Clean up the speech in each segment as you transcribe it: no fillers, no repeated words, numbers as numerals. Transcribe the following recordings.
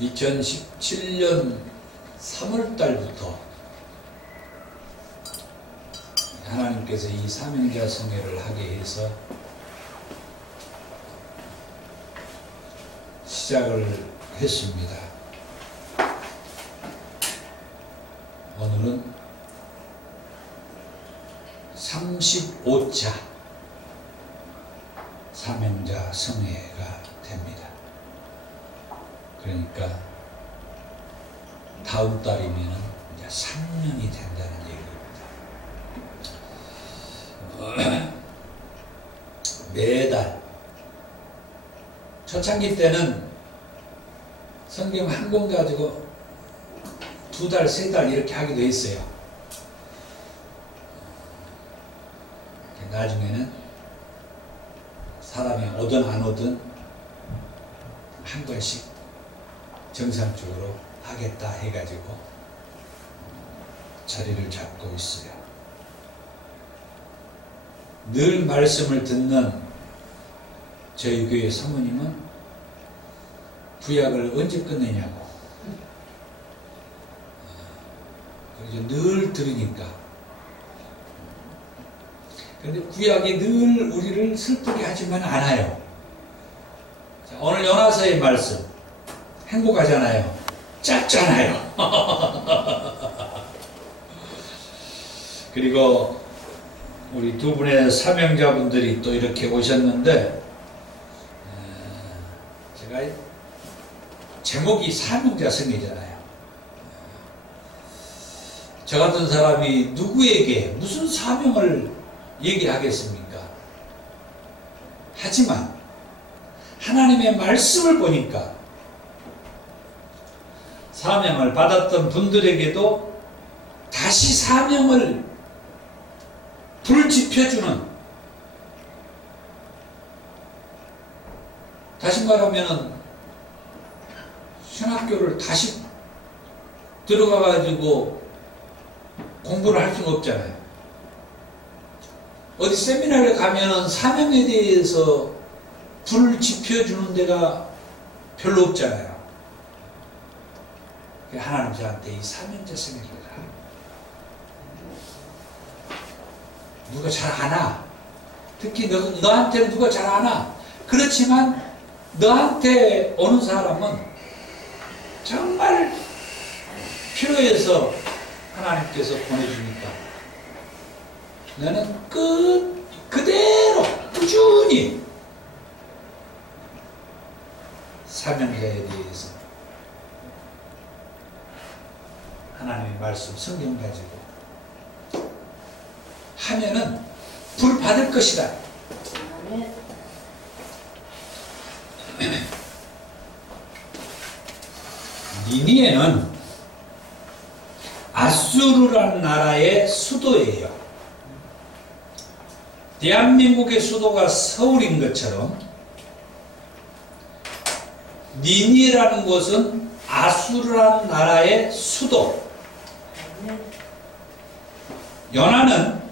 2017년 3월 달부터 하나님께서 이 사명자 성회를 하게 해서 시작을 했습니다. 오늘은 35차 사명자 성회가 됩니다. 그러니까 다음 달이면 이제 3년이 된다는 얘기입니다. 매달 초창기 때는 성경 한 권 가지고 2달, 3달 이렇게 하기도 했어요. 나중에는 사람이 오든 안 오든 한 권씩 정상적으로 하겠다 해가지고 자리를 잡고 있어요. 늘 말씀을 듣는 저희 교회 사모님은 구약을 언제 끝내냐고 늘 들으니까. 그런데 구약이 늘 우리를 슬프게 하지만 않아요. 자, 오늘 요나서의 말씀 행복하잖아요. 짧잖아요. 그리고 우리 두 분의 사명자분들이 또 이렇게 오셨는데 제가 제목이 사명자 성회잖아요. 저 같은 사람이 누구에게 무슨 사명을 얘기하겠습니까? 하지만 하나님의 말씀을 보니까 사명을 받았던 분들에게도 다시 사명을 불지펴주는, 다시 말하면 신학교를 다시 들어가 가지고 공부를 할 수는 없잖아요. 어디 세미나를 가면은 사명에 대해서 불을 지펴주는 데가 별로 없잖아요. 하나님 저한테 이 사명자 성회를 해라. 누가 잘 아나? 특히 너한테는 누가 잘 아나? 그렇지만 너한테 오는 사람은 정말 필요해서 하나님께서 보내주니까 너는 그대로 꾸준히 사명자에 대해서 하나님의 말씀, 성경 가지고 하면은 불 받을 것이다. 니니에는 아수르라는 나라의 수도예요. 대한민국의 수도가 서울인 것처럼 니니에라는 곳은 아수르라는 나라의 수도. 요나는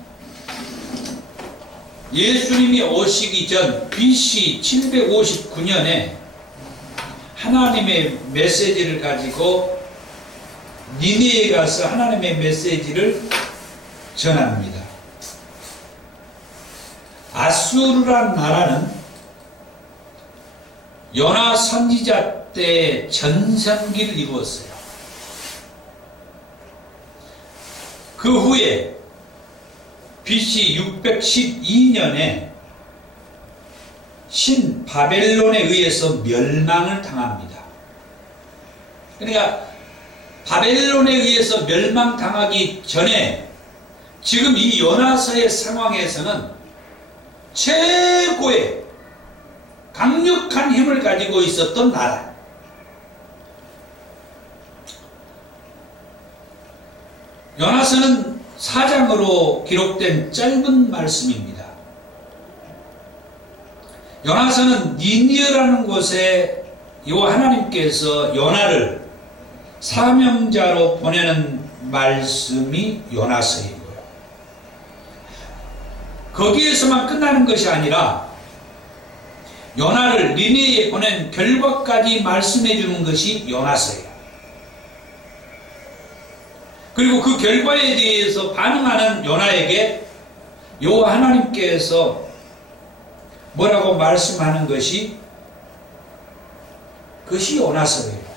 예수님이 오시기 전 BC 759년에 하나님의 메시지를 가지고 니네에 가서 하나님의 메시지를 전합니다. 아수르란 나라는 요나 선지자 때 전성기를 이루었어요. 그 후에 BC 612년에 신바벨론에 의해서 멸망을 당합니다. 그러니까 바벨론에 의해서 멸망당하기 전에 지금 이 요나서의 상황에서는 최고의 강력한 힘을 가지고 있었던 나라. 요나서는 4장으로 기록된 짧은 말씀입니다. 요나서는 니니어라는 곳에 요 하나님께서 요나를 사명자로 보내는 말씀이 요나서이고요. 거기에서만 끝나는 것이 아니라 요나를 니네에 보낸 결과까지 말씀해 주는 것이 요나서예요. 그리고 그 결과에 대해서 반응하는 요나에게 여호와 하나님께서 뭐라고 말씀하는 것이 그것이 요나서예요.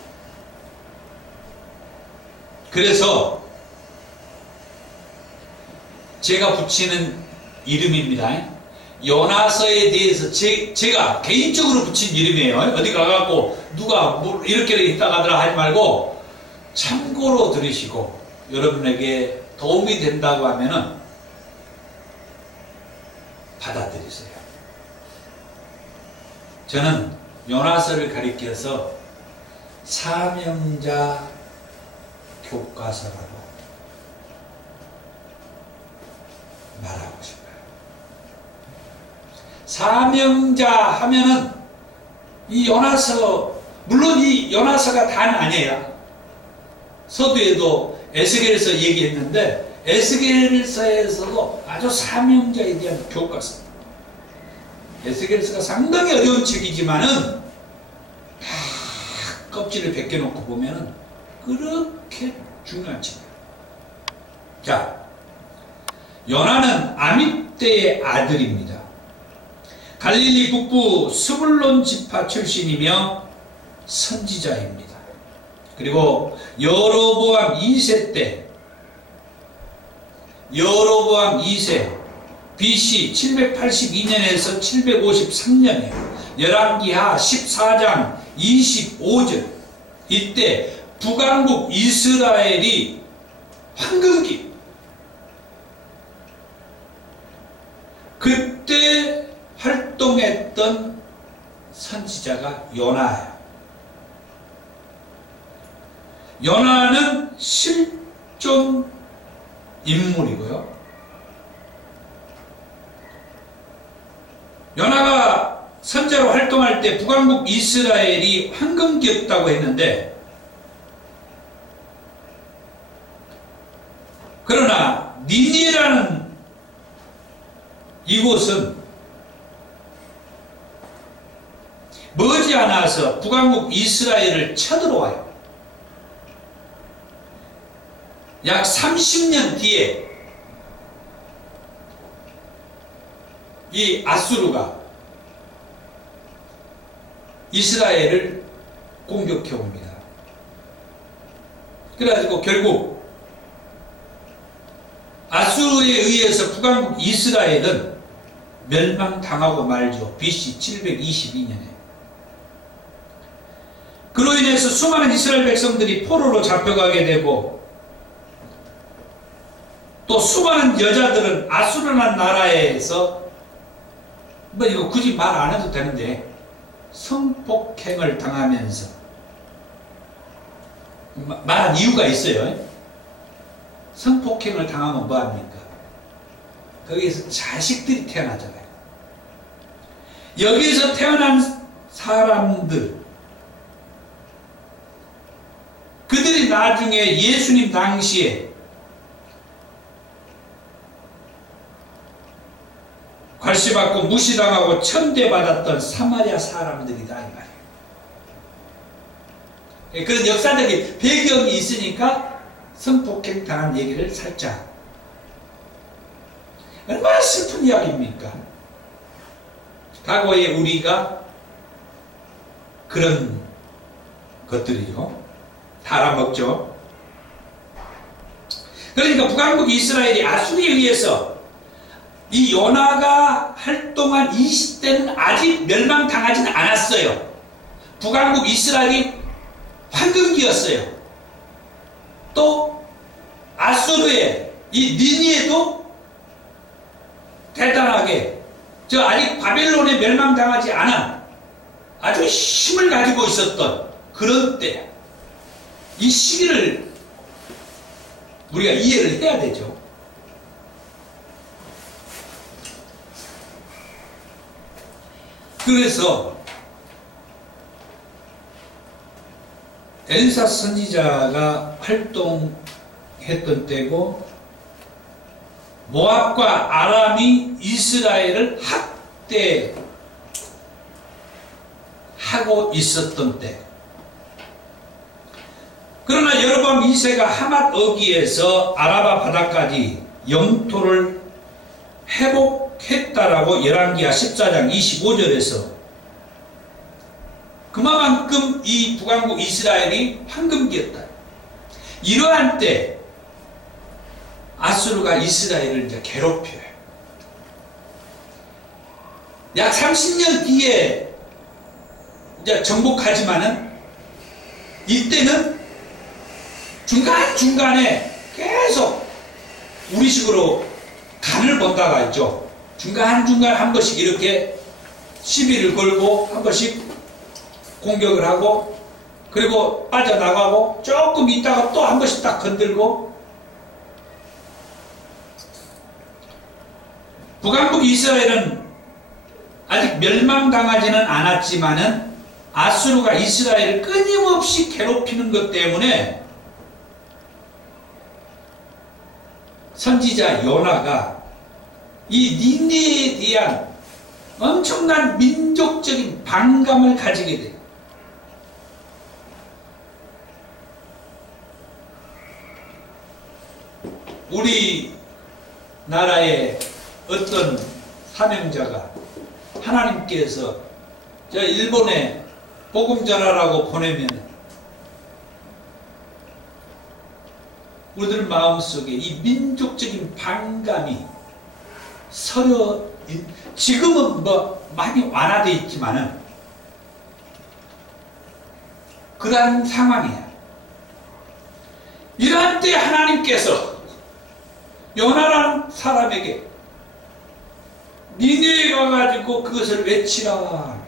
그래서 제가 붙이는 이름입니다. 요나서에 대해서 제가 개인적으로 붙인 이름이에요. 어디 가갖고 누가 뭐 이렇게 있다 가더라 하지 말고 참고로 들으시고 여러분에게 도움이 된다고 하면은 받아들이세요. 저는 요나서를 가리켜서 사명자 교과서라고 말하고 싶어요. 사명자 하면은 이 요나서, 물론 이 요나서가 다는 아니에요. 서두에도 에스겔에서 얘기했는데 에스겔서에서도 아주 사명자에 대한 교과서. 에스겔서가 상당히 어려운 책이지만은 다 껍질을 벗겨놓고 보면은 그렇게 중요한 책이에요. 자, 요나는 아밋대의 아들입니다. 갈릴리 북부 스불론 지파 출신이며 선지자입니다. 그리고 여로보암 2세 때, 여로보암 2세 BC 782년에서 753년에 열왕기하 14장 25절, 이때 북왕국 이스라엘이 황금기, 그때 활동했던 선지자가 요나예요. 요나는 실존 인물이고요. 요나가 선지자로 활동할 때 북왕국 이스라엘이 황금기였다고 했는데, 그러나 니니에라는 이곳은 머지않아서 북왕국 이스라엘을 쳐들어와요. 약 30년 뒤에 이 아수르가 이스라엘을 공격해 옵니다. 그래가지고 결국 아수르에 의해서 북왕국 이스라엘은 멸망당하고 말죠. BC 722년에. 그로 인해서 수많은 이스라엘 백성들이 포로로 잡혀가게 되고, 또 수많은 여자들은 아수르라는 나라에서, 뭐 이거 굳이 말 안 해도 되는데, 성폭행을 당하면서, 말한 이유가 있어요. 성폭행을 당하면 뭐합니까? 거기에서 자식들이 태어나잖아요. 여기에서 태어난 사람들, 그들이 나중에 예수님 당시에 괄시받고 무시당하고 천대받았던 사마리아 사람들이다, 이 말이에요. 그런 역사적인 배경이 있으니까 성폭행 당한 얘기를 살짝. 얼마나 슬픈 이야기입니까? 과거에 우리가 그런 것들이요, 다 알아먹죠. 그러니까 북왕국 이스라엘이 아수르에 의해서 이 요나가 활동한 이 시대는 아직 멸망당하지는 않았어요. 북왕국 이스라엘이 황금기였어요. 또 아수르의 이 니니에도 대단하게 아직 바벨론에 멸망당하지 않은 아주 힘을 가지고 있었던 그런 때, 이 시기를 우리가 이해를 해야 되죠. 그래서 엘사 선지자가 활동했던 때고, 모압과 아람이 이스라엘을 하고 있었던 때. 그러나 여로보암 2세가 하맛 어귀에서 아라바 바다까지 영토를 회복했다라고 열왕기하 14장 25절에서 그만큼 이 북왕국 이스라엘이 황금기였다. 이러한 때 아수르가 이스라엘을 이제 괴롭혀요. 약 30년 뒤에 이제 정복하지만은 이때는 중간중간에 계속 우리식으로 간을 본다가 있죠. 중간중간 한 번씩 이렇게 시비를 걸고 한 번씩 공격을 하고 그리고 빠져나가고 조금 있다가 또 한 번씩 딱 건들고. 북왕국 이스라엘은 아직 멸망당하지는 않았지만은 아수르가 이스라엘을 끊임없이 괴롭히는 것 때문에 선지자 요나가 이 니느웨에 대한 엄청난 민족적인 반감을 가지게 돼요. 우리나라의 어떤 사명자가 하나님께서 저 일본에 복음 전하라고 보내면 우리들 마음속에 이 민족적인 반감이 서려, 지금은 뭐 많이 완화되어 있지만은 그러한 상황이야. 이러한 때 하나님께서 요나라는 사람에게 니느웨에 가가지고 그것을 외치라.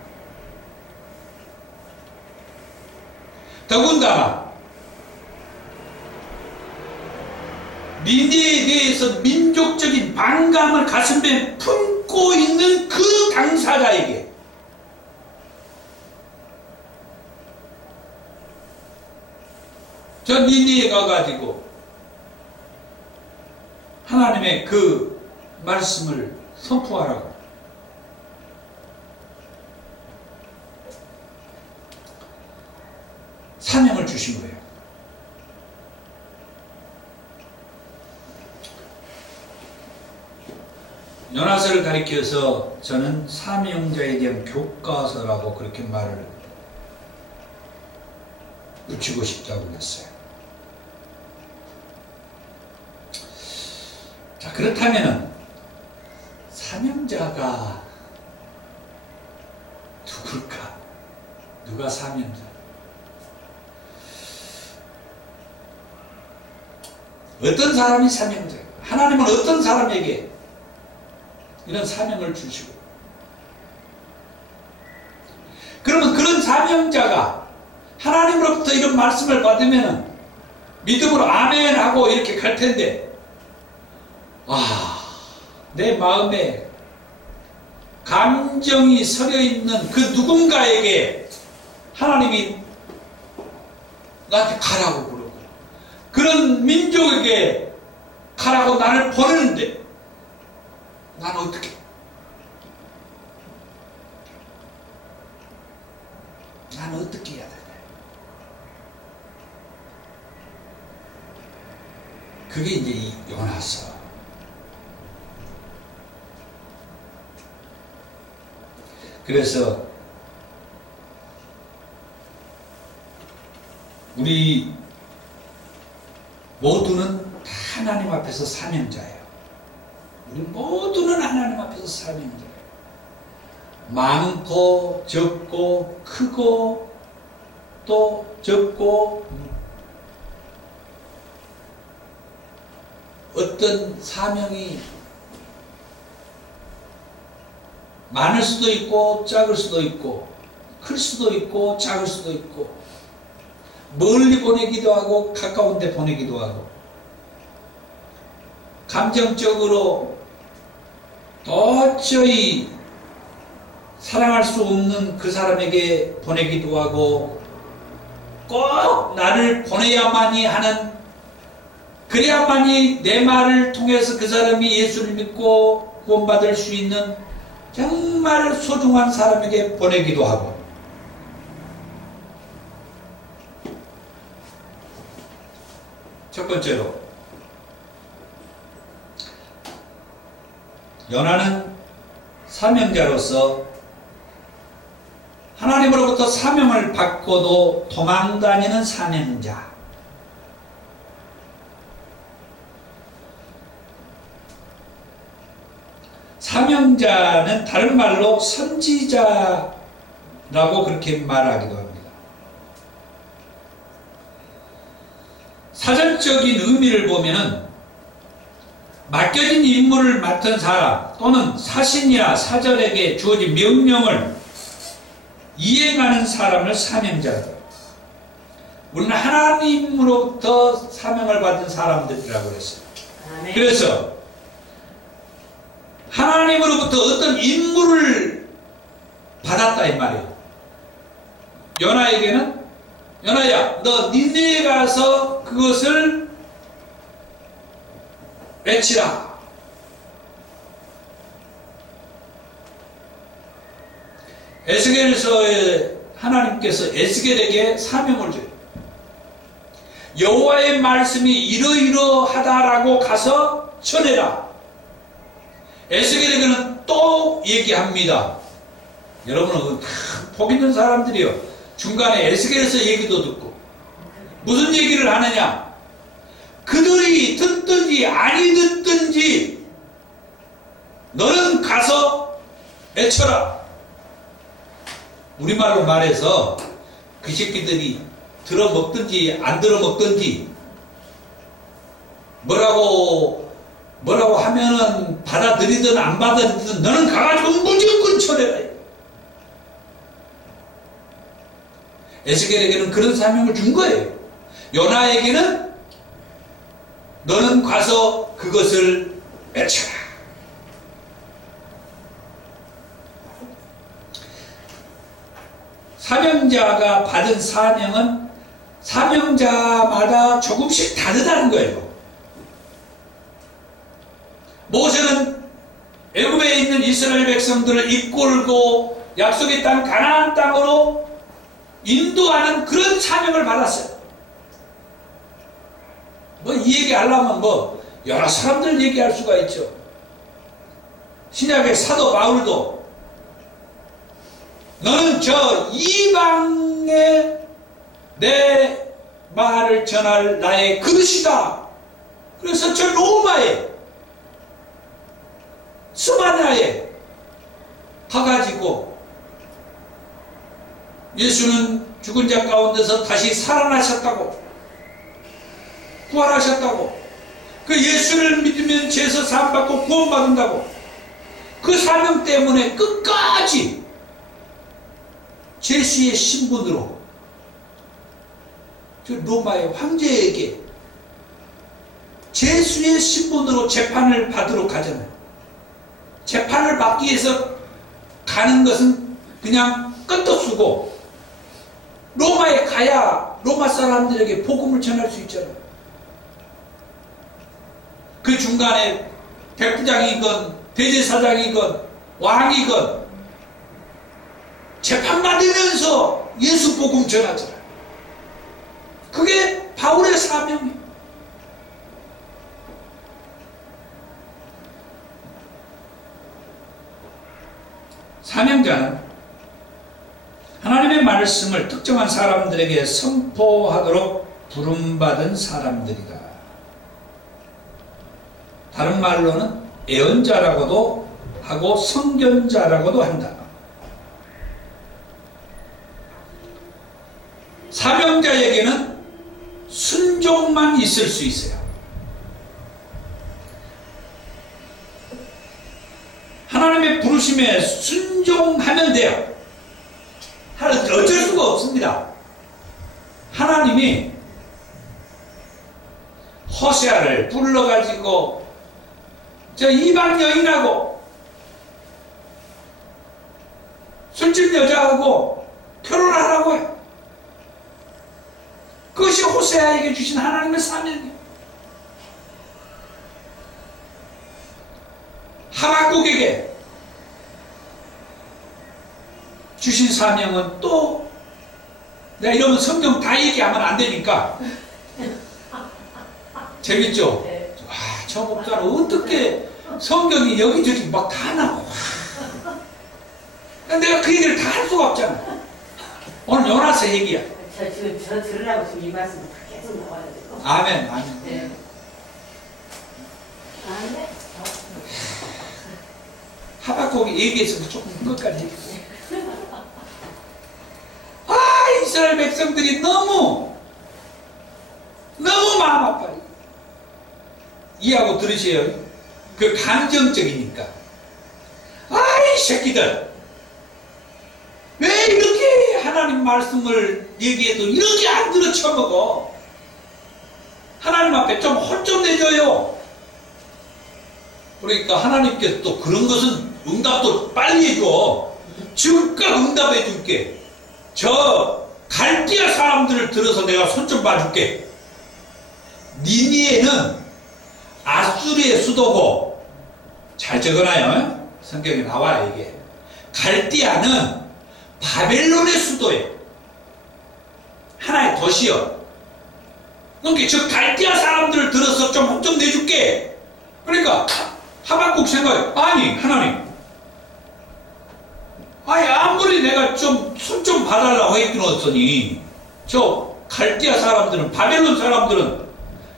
더군다나 니느웨에 대해서 민족적인 반감을 가슴에 품고 있는 그 당사자에게 저 니느웨에 가가지고 하나님의 그 말씀을 선포하라고. 사명을 주신 거예요. 요나서를 가리켜서 저는 사명자에 대한 교과서라고 그렇게 말을 붙이고 싶다고 했어요. 자, 그렇다면은 사명자가 누굴까? 누가 사명자? 어떤 사람이 사명자예요? 하나님은 어떤 사람에게 이런 사명을 주시고, 그러면 그런 사명자가 하나님으로부터 이런 말씀을 받으면 믿음으로 아멘 하고 이렇게 갈 텐데, 내 마음에 감정이 서려 있는 그 누군가에게 하나님이 나한테 가라고 그러고, 그런 민족에게 가라고 나를 보내는데 나는 어떻게? 나는 어떻게 해야 되나? 그게 이제 이 요나서. 그래서 우리 모두는 다 하나님 앞에서 사명자예요. 우리 모두는 하나님 앞에서 사명자예요. 많고 적고 크고 또 적고, 어떤 사명이 많을 수도 있고 작을 수도 있고 클 수도 있고 작을 수도 있고, 멀리 보내기도 하고 가까운 데 보내기도 하고, 감정적으로 도저히 사랑할 수 없는 그 사람에게 보내기도 하고, 꼭 나를 보내야만이 하는, 그래야만이 내 말을 통해서 그 사람이 예수를 믿고 구원받을 수 있는 정말 소중한 사람에게 보내기도 하고, 첫 번째로, 요나는 사명자로서 하나님으로부터 사명을 받고도 도망다니는 사명자. 사명자는 다른 말로 선지자라고 그렇게 말하기도 합니다. 사전적인 의미를 보면은 맡겨진 임무를 맡은 사람 또는 사신이나 사절에게 주어진 명령을 이행하는 사람을 사명자다. 우리는 하나님으로부터 사명을 받은 사람들이라고 했어요. 그래서 하나님으로부터 어떤 임무를 받았다 이 말이에요. 요나에게는 요나야, 너 니네에 가서 그것을 외치라. 에스겔서에 하나님께서 에스겔에게 사명을 줘요. 여호와의 말씀이 이러이러하다라고 가서 전해라. 에스겔에게는 또 얘기합니다. 여러분은 복 있는 사람들이요. 중간에 에스겔에서 얘기도 듣고 무슨 얘기를 하느냐? 그들이 듣든지 아니 듣든지 너는 가서 외쳐라. 우리말로 말해서 그 새끼들이 들어먹든지 안 들어먹든지 뭐라고 하면은 받아들이든 안 받아들이든 너는 가가지고 무조건 쳐내라. 에스겔에게는 그런 사명을 준 거예요. 요나에게는 너는 가서 그것을 외쳐라. 사명자가 받은 사명은 사명자마다 조금씩 다르다는 거예요. 모세는 애굽에 있는 이스라엘 백성들을 이끌고 약속의 땅 가나안 땅으로 인도하는 그런 사명을 받았어요. 뭐 이 얘기 하려면 뭐 여러 사람들 얘기할 수가 있죠. 신약의 사도 바울도 너는 저 이방에 내 말을 전할 나의 그릇이다. 그래서 저 로마에 스바냐에 가가지고 예수는 죽은 자 가운데서 다시 살아나셨다고, 부활하셨다고, 그 예수를 믿으면 죄에서 사함받고 구원받는다고, 그 사명 때문에 끝까지 제수의 신분으로 저 로마의 황제에게 제수의 신분으로 재판을 받으러 가잖아요. 재판을 받기 위해서 가는 것은 그냥 끈도 쓰고 로마에 가야 로마 사람들에게 복음을 전할 수 있잖아요. 그 중간에 백부장이건 대제사장이건 왕이건 재판받으면서 예수 복음 전하잖아요. 그게 바울의 사명이에요. 사명자는 하나님의 말씀을 특정한 사람들에게 선포하도록 부름받은 사람들이다. 다른 말로는 예언자라고도 하고 선견자라고도 한다. 사명자에게는 순종만 있을 수 있어요. 하나님의 부르심에 순종하면 돼요. 어쩔 수가 없습니다. 하나님이 호세아를 불러가지고 저 이방 여인하고 술집 여자하고 결혼하라고 해요. 그것이 호세아에게 주신 하나님의 사명이에요. 하박국에게 주신 사명은 또 내가 이러면 성경 다 얘기하면 안 되니까 재밌죠? 네. 와, 저 목사는 어떻게 성경이 여기저기 막 다 나와. 내가 그 얘기를 다 할 수가 없잖아. 오늘 요나서 얘기야. 저 들으라고 지금 이 말씀 계속 나와야 돼요. 아멘, 아멘. 네. 아멘. 하박국이 얘기해서 조금 끝까지 얘기해. 아, 이스라엘 백성들이 너무 마음 아파요. 이해하고 들으세요. 그 감정적이니까. 이 새끼들 왜 이렇게 하나님 말씀을 얘기해도 이렇게 안 들어 쳐먹어. 하나님 앞에 좀 혼 좀 내줘요. 그러니까 하나님께서 또 그런 것은 응답도 빨리 해줘. 즉각 응답해 줄게. 저 갈대아 사람들을 들어서 내가 손 좀 봐줄게. 니니에는 아수르의 수도고, 잘 적어놔요. 성경에 나와요 이게. 갈대아는 바벨론의 수도예요. 하나의 도시요. 그러니까 저 갈대아 사람들을 들어서 좀 혼 좀 내줄게. 그러니까 하박국 생각해. 아니 하나님, 아무리 내가 좀 손 좀 봐달라고 했더니 저 갈대아 사람들은, 바벨론 사람들은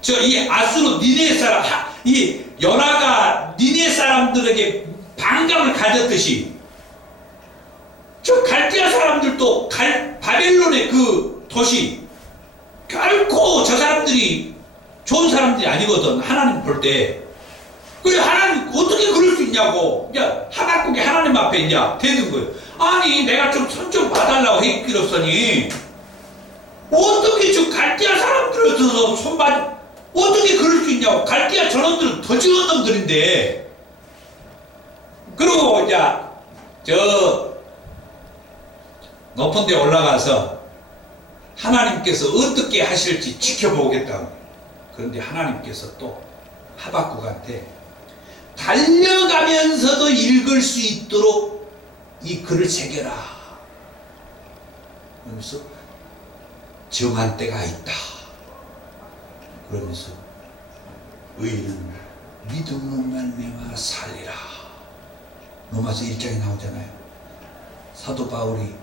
저 이 아수르 니네 사람, 이 요나가 니네 사람들에게 반감을 가졌듯이 저 갈대아 사람들도 바벨론의 그 도시, 결코 저 사람들이 좋은 사람들이 아니거든. 하나님 볼 때. 그래, 하나님 어떻게 그럴 수 있냐고. 야, 하박국이 하나님 앞에 이제 대는 거예요. 아니 내가 좀 손 좀 봐달라고 했기로서니 어떻게 저 갈대아 사람들을 들어서 손 봐, 어떻게 그럴 수 있냐고. 갈대아 저놈들은 더 지은 놈들인데. 그리고 이제 저 높은 데 올라가서 하나님께서 어떻게 하실지 지켜보겠다고. 그런데 하나님께서 또 하박국한테 달려가면서도 읽을 수 있도록 이 글을 새겨라. 그러면서 정한 때가 있다. 그러면서 의인은 믿음으로 말미암아 살리라. 로마서 1장에 나오잖아요. 사도 바울이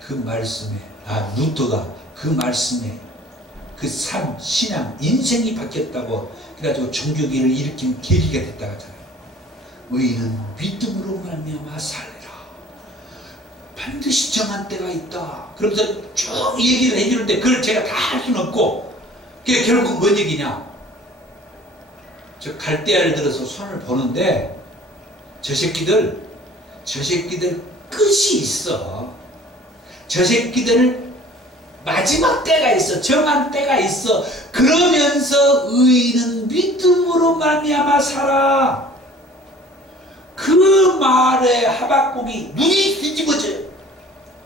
그 말씀에, 루터가 그 말씀에 그 삶, 신앙, 인생이 바뀌었다고 그래가지고 종교개혁을 일으킨 계기가 됐다고 하잖아요. 의인은 믿음으로 말미암아 살리라. 반드시 정한 때가 있다. 그러면서 쭉 얘기를 해주는데 그걸 제가 다 할 수는 없고, 그게 결국 뭔 얘기냐. 저 갈대아를 들어서 손을 보는데 저 새끼들 끝이 있어. 저 새끼들 마지막 때가 있어. 정한 때가 있어. 그러면서 의인은 믿음으로 말미암아 살아. 그 말에 하박국이 눈이 뒤집어져요.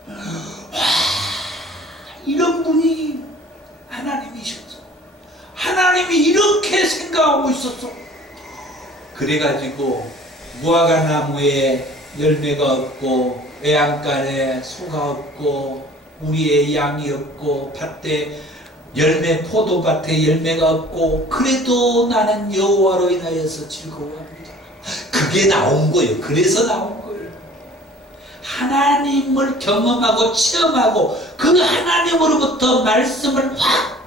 와, 이런 분이 하나님이셨어. 하나님이 이렇게 생각하고 있었어. 그래가지고 무화과 나무에 열매가 없고 외양간에 소가 없고 우리의 양이 없고 밭에 포도밭에 열매가 없고 그래도 나는 여호와로 인하여서 즐거워합니다. 그게 나온 거예요. 그래서 나온 거예요. 하나님을 경험하고 체험하고 그 하나님으로부터 말씀을 확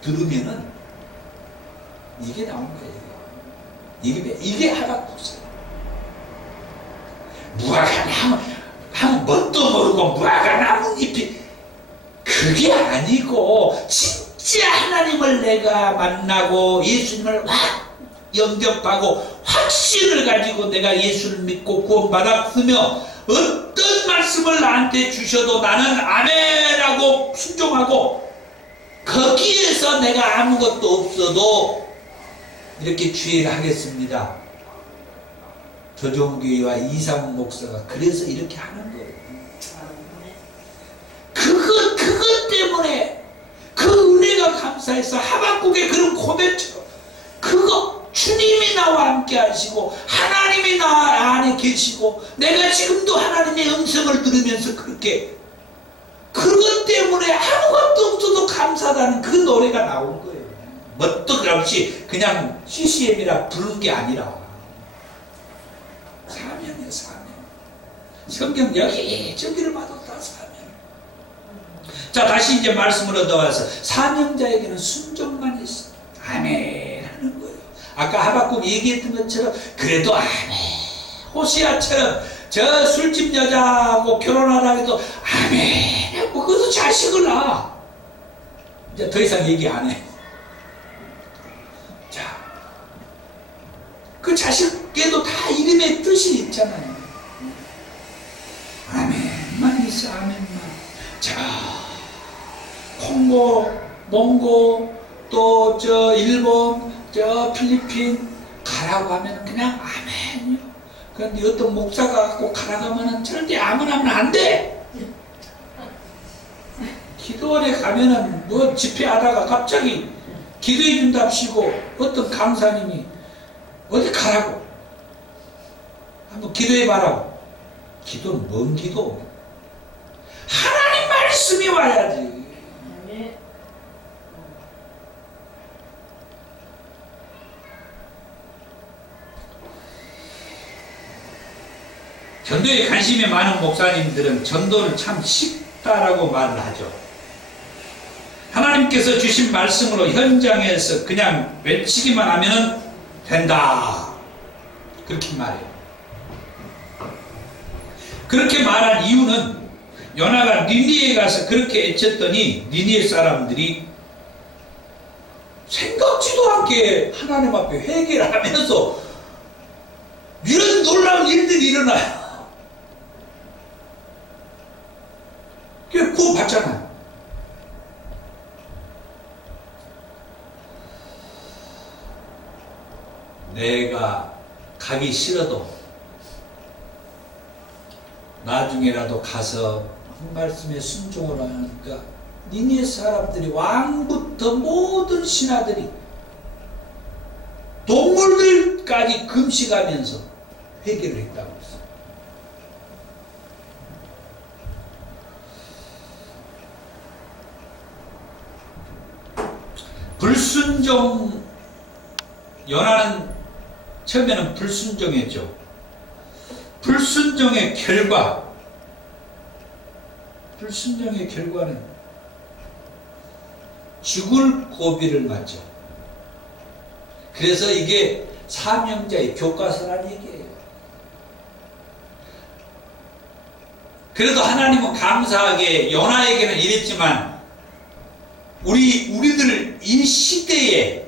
들으면은 이게 나온 거예요. 이게 하박국이에요. 무화과 나무 뭣도 모르고 무화과 나뭇잎이, 그게 아니고 진짜 하나님을 내가 만나고 예수님을 확 영접하고 확신을 가지고 내가 예수를 믿고 구원받았으며 어떤 말씀을 나한테 주셔도 나는 아멘하고 순종하고 거기에서 내가 아무것도 없어도 이렇게 주의를 하겠습니다. 조정교회와 이상훈 목사가 그래서 이렇게 하는 거예요. 그것 때문에 그 은혜가 감사해서 하박국의 그런 고백처럼 그거 주님이 나와 함께 하시고 하나님이 나 안에 계시고 내가 지금도 하나님의 음성을 들으면서 그렇게 그것 때문에 아무것도 없어도 감사하다는 그 노래가 나온 거예요. 멋득없이 그냥 CCM이라 부른 게 아니라 사명이에요. 사명. 성경 여기저기를 봐도 다 사명. 자, 다시 이제 말씀을 얻어와서 사명자에게는 순종만 있어. 아멘 하는 거예요. 아까 하박국 얘기했던 것처럼 그래도 아멘. 호시아처럼 저 술집 여자하고 결혼하라 해도 아멘 하고 그것도 자식을 낳아. 이제 더 이상 얘기 안 해. 자, 그 자식에도 다 이름의 뜻이 있잖아요. 아멘만 있어. 아멘만. 자, 콩고, 몽고, 또 저 일본, 저 필리핀 가라고 하면 그냥 아멘이요. 그런데 어떤 목사가 갖고 가라고 하면 절대 아무나 하면 안 돼. 기도원에 가면은 뭐 집회하다가 갑자기 기도해 준답시고 어떤 강사님이 어디 가라고 한번 기도해 봐라고. 기도는 뭔 기도? 하나님 말씀이 와야지. 전도에 관심이 많은 목사님들은 전도는 참 쉽다라고 말을 하죠. 하나님께서 주신 말씀으로 현장에서 그냥 외치기만 하면 된다. 그렇게 말해요. 그렇게 말한 이유는 요나가 니니에 가서 그렇게 외쳤더니 니니에 사람들이 생각지도 않게 하나님 앞에 회개를 하면서 이런 놀라운 일들이 일어나요. 구원 받잖아요. 내가 가기 싫어도 나중에라도 가서 한 말씀에 순종을 하니까 니니에 사람들이 왕부터 모든 신하들이 동물들까지 금식하면서 회개를 했다고 했어요. 불순종, 요나는 처음에는 불순종했죠. 불순종의 결과는 죽을 고비를 맞죠. 그래서 이게 사명자의 교과서란 얘기예요. 그래도 하나님은 감사하게 요나에게는 이랬지만 우리들 이 시대에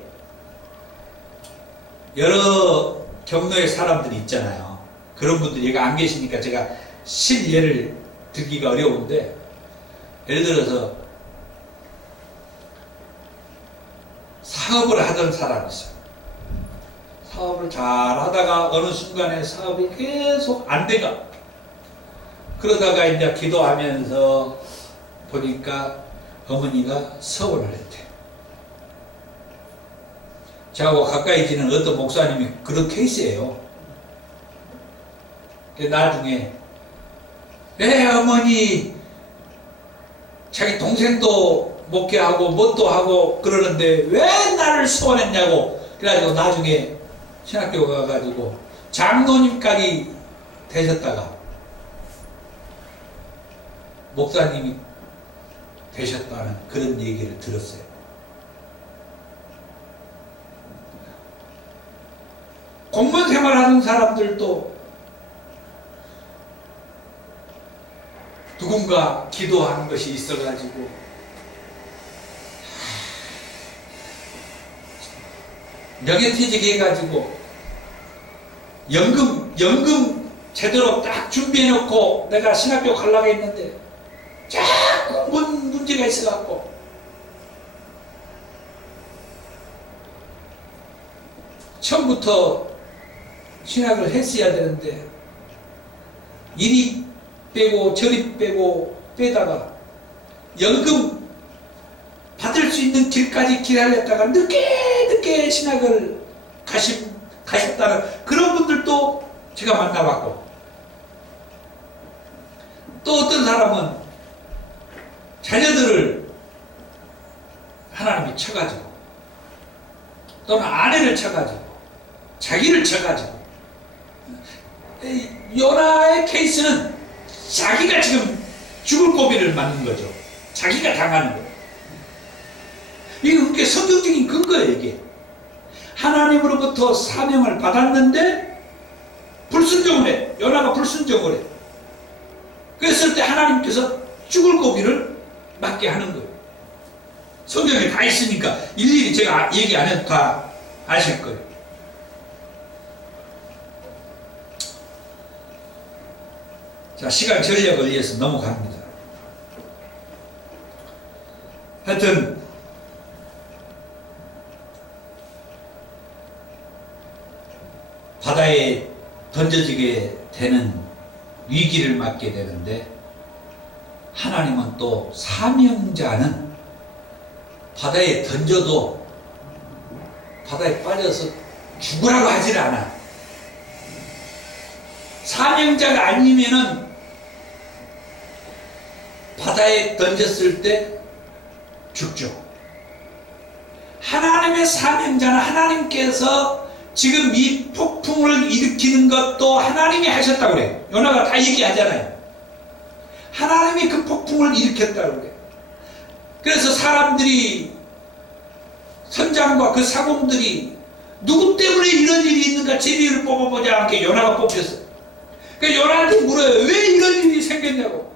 여러 경로의 사람들이 있잖아요. 그런 분들이 여기 안 계시니까 제가 실예를 들기가 어려운데, 예를 들어서 사업을 하던 사람이 있어요. 사업을 잘 하다가 어느 순간에 사업이 계속 안 돼가. 그러다가 이제 기도하면서 보니까 어머니가 서울을 했대. 저하고 가까이 지는 어떤 목사님이 그런 케이스예요. 나중에 내 어머니 자기 동생도 목회하고 뭣도 하고 그러는데 왜 나를 소원했냐고. 그래가지고 나중에 신학교 가가지고 장로님까지 되셨다가 목사님이 되셨다는 그런 얘기를 들었어요. 공무원 생활하는 사람들도 누군가 기도하는 것이 있어가지고 명예퇴직 해가지고 연금 제대로 딱 준비해놓고 내가 신학교 가려고 했는데 자꾸 문제가 있어갖고 처음부터 신학을 했어야 되는데 이리 빼고 저리 빼고 빼다가 연금 받을 수 있는 길까지 기다렸다가 늦게 신학을 가셨다는 그런 분들도 제가 만나봤고, 또 어떤 사람은 자녀들을 하나님이 쳐가지고 또는 아내를 쳐가지고 자기를 쳐가지고 요나의 케이스는 자기가 지금 죽을 고비를 맞는 거죠. 자기가 당하는 거예요. 이게 성경적인 근거예요. 이게 하나님으로부터 사명을 받았는데 불순종을 해. 요나가 불순종을 해. 그랬을 때 하나님께서 죽을 고비를 맞게 하는 거예요. 성경에 다 있으니까 일일이 제가 얘기 안 해도 다 아실 거예요. 자, 시간 전략을 위해서 넘어갑니다. 하여튼 바다에 던져지게 되는 위기를 맞게 되는데 하나님은 또 사명자는 바다에 던져도 바다에 빠져서 죽으라고 하질 않아. 사명자가 아니면은 바다에 던졌을 때 죽죠. 하나님의 사명자는 하나님께서 지금 이 폭풍을 일으키는 것도 하나님이 하셨다고 그래요. 요나가 다 얘기하잖아요. 하나님이 그 폭풍을 일으켰다고 그래요. 그래서 사람들이 선장과 그 사공들이 누구 때문에 이런 일이 있는가 제비를 뽑아보자 함께 요나가 뽑혔어요. 그러니까 요나한테 물어요. 왜 이런 일이 생겼냐고.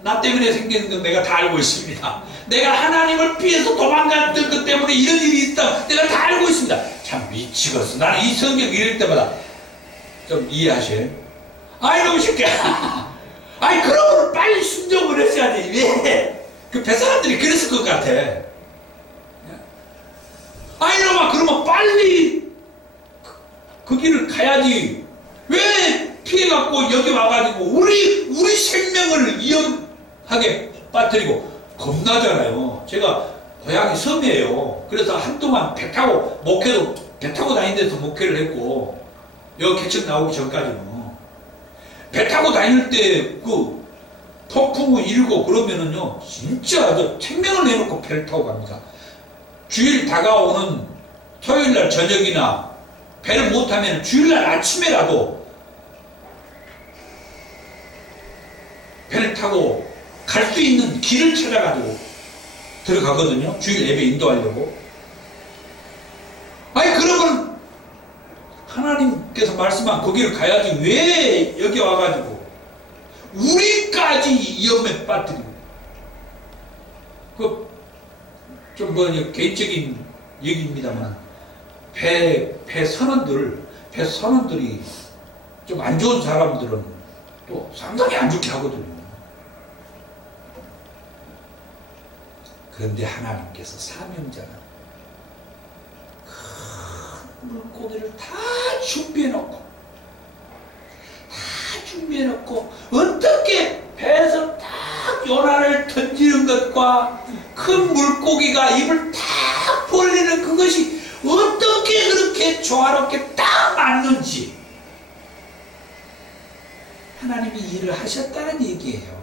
나 때문에 생기는 건 내가 다 알고 있습니다. 내가 하나님을 피해서 도망갔던 것 때문에 이런 일이 있다. 내가 다 알고 있습니다. 참 미치겠어. 나는 이 성경 읽을 때마다 좀 이해하셔요. 아이 너무 쉽게. 아이 그러면 빨리 순종을 했어야지. 왜? 그 배사람들이 그랬을 것 같아. 아이 놈아 그러면 빨리 그 길을 가야지. 왜 피해갖고 여기 와가지고 우리 생명을 위험하게 빠뜨리고. 겁나잖아요. 제가 고향이 섬이에요. 그래서 한동안 배 타고 목회도 배 타고 다니는 데서 목회를 했고 여기 개척 나오기 전까지는 배 타고 다닐 때 그 폭풍우 일고 그러면은요 진짜 생명을 내놓고 배를 타고 갑니다. 주일 다가오는 토요일날 저녁이나 배를 못 타면 주일날 아침에라도 배를 타고 갈 수 있는 길을 찾아가지고 들어가거든요. 주일 예배 인도하려고. 아니 그러면 하나님께서 말씀한 거기를 가야지 왜 여기 와가지고 우리까지 위험에 빠뜨리고. 좀 개인적인 얘기입니다만 배 선원들이 좀 안 좋은 사람들은 또 상당히 안 좋게 하거든요. 그런데 하나님께서 사명자는 큰 물고기를 다 준비해놓고 어떻게 배에서 딱 요나를 던지는 것과 큰 물고기가 입을 딱 벌리는 그것이 어떻게 그렇게 조화롭게 딱 맞는지 하나님이 일을 하셨다는 얘기예요.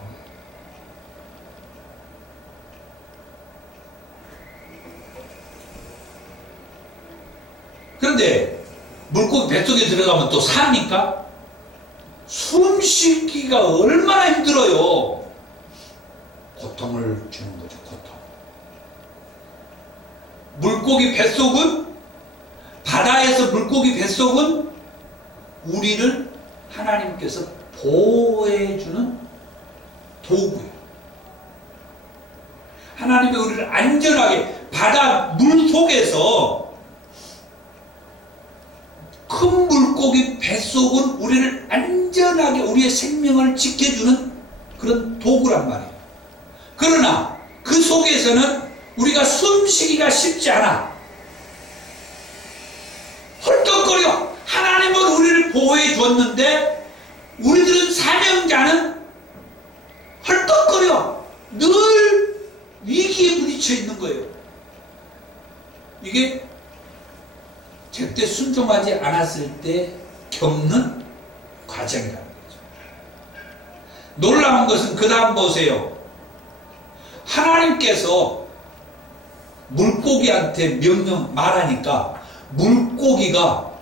그런데 물고기 뱃속에 들어가면 또 삽니까? 숨 쉬기가 얼마나 힘들어요. 고통을 주는 거죠. 고통. 물고기 뱃속은 바다에서 물고기 뱃속은 우리를 하나님께서 보호해주는 도구예요. 하나님이 우리를 안전하게 바다 물 속에서 큰 물고기 뱃속은 우리를 안전하게 우리의 생명을 지켜주는 그런 도구란 말이에요. 그러나 그 속에서는 우리가 숨쉬기가 쉽지 않아. 헐떡거려. 하나님은 우리를 보호해 줬는데 우리들은 사명자는 헐떡거려. 늘 위기에 부딪혀 있는 거예요. 이게 절대 순종하지 않았을 때 겪는 과정이라는 거죠. 놀라운 것은 그 다음 보세요. 하나님께서 물고기한테 명령 말하니까 물고기가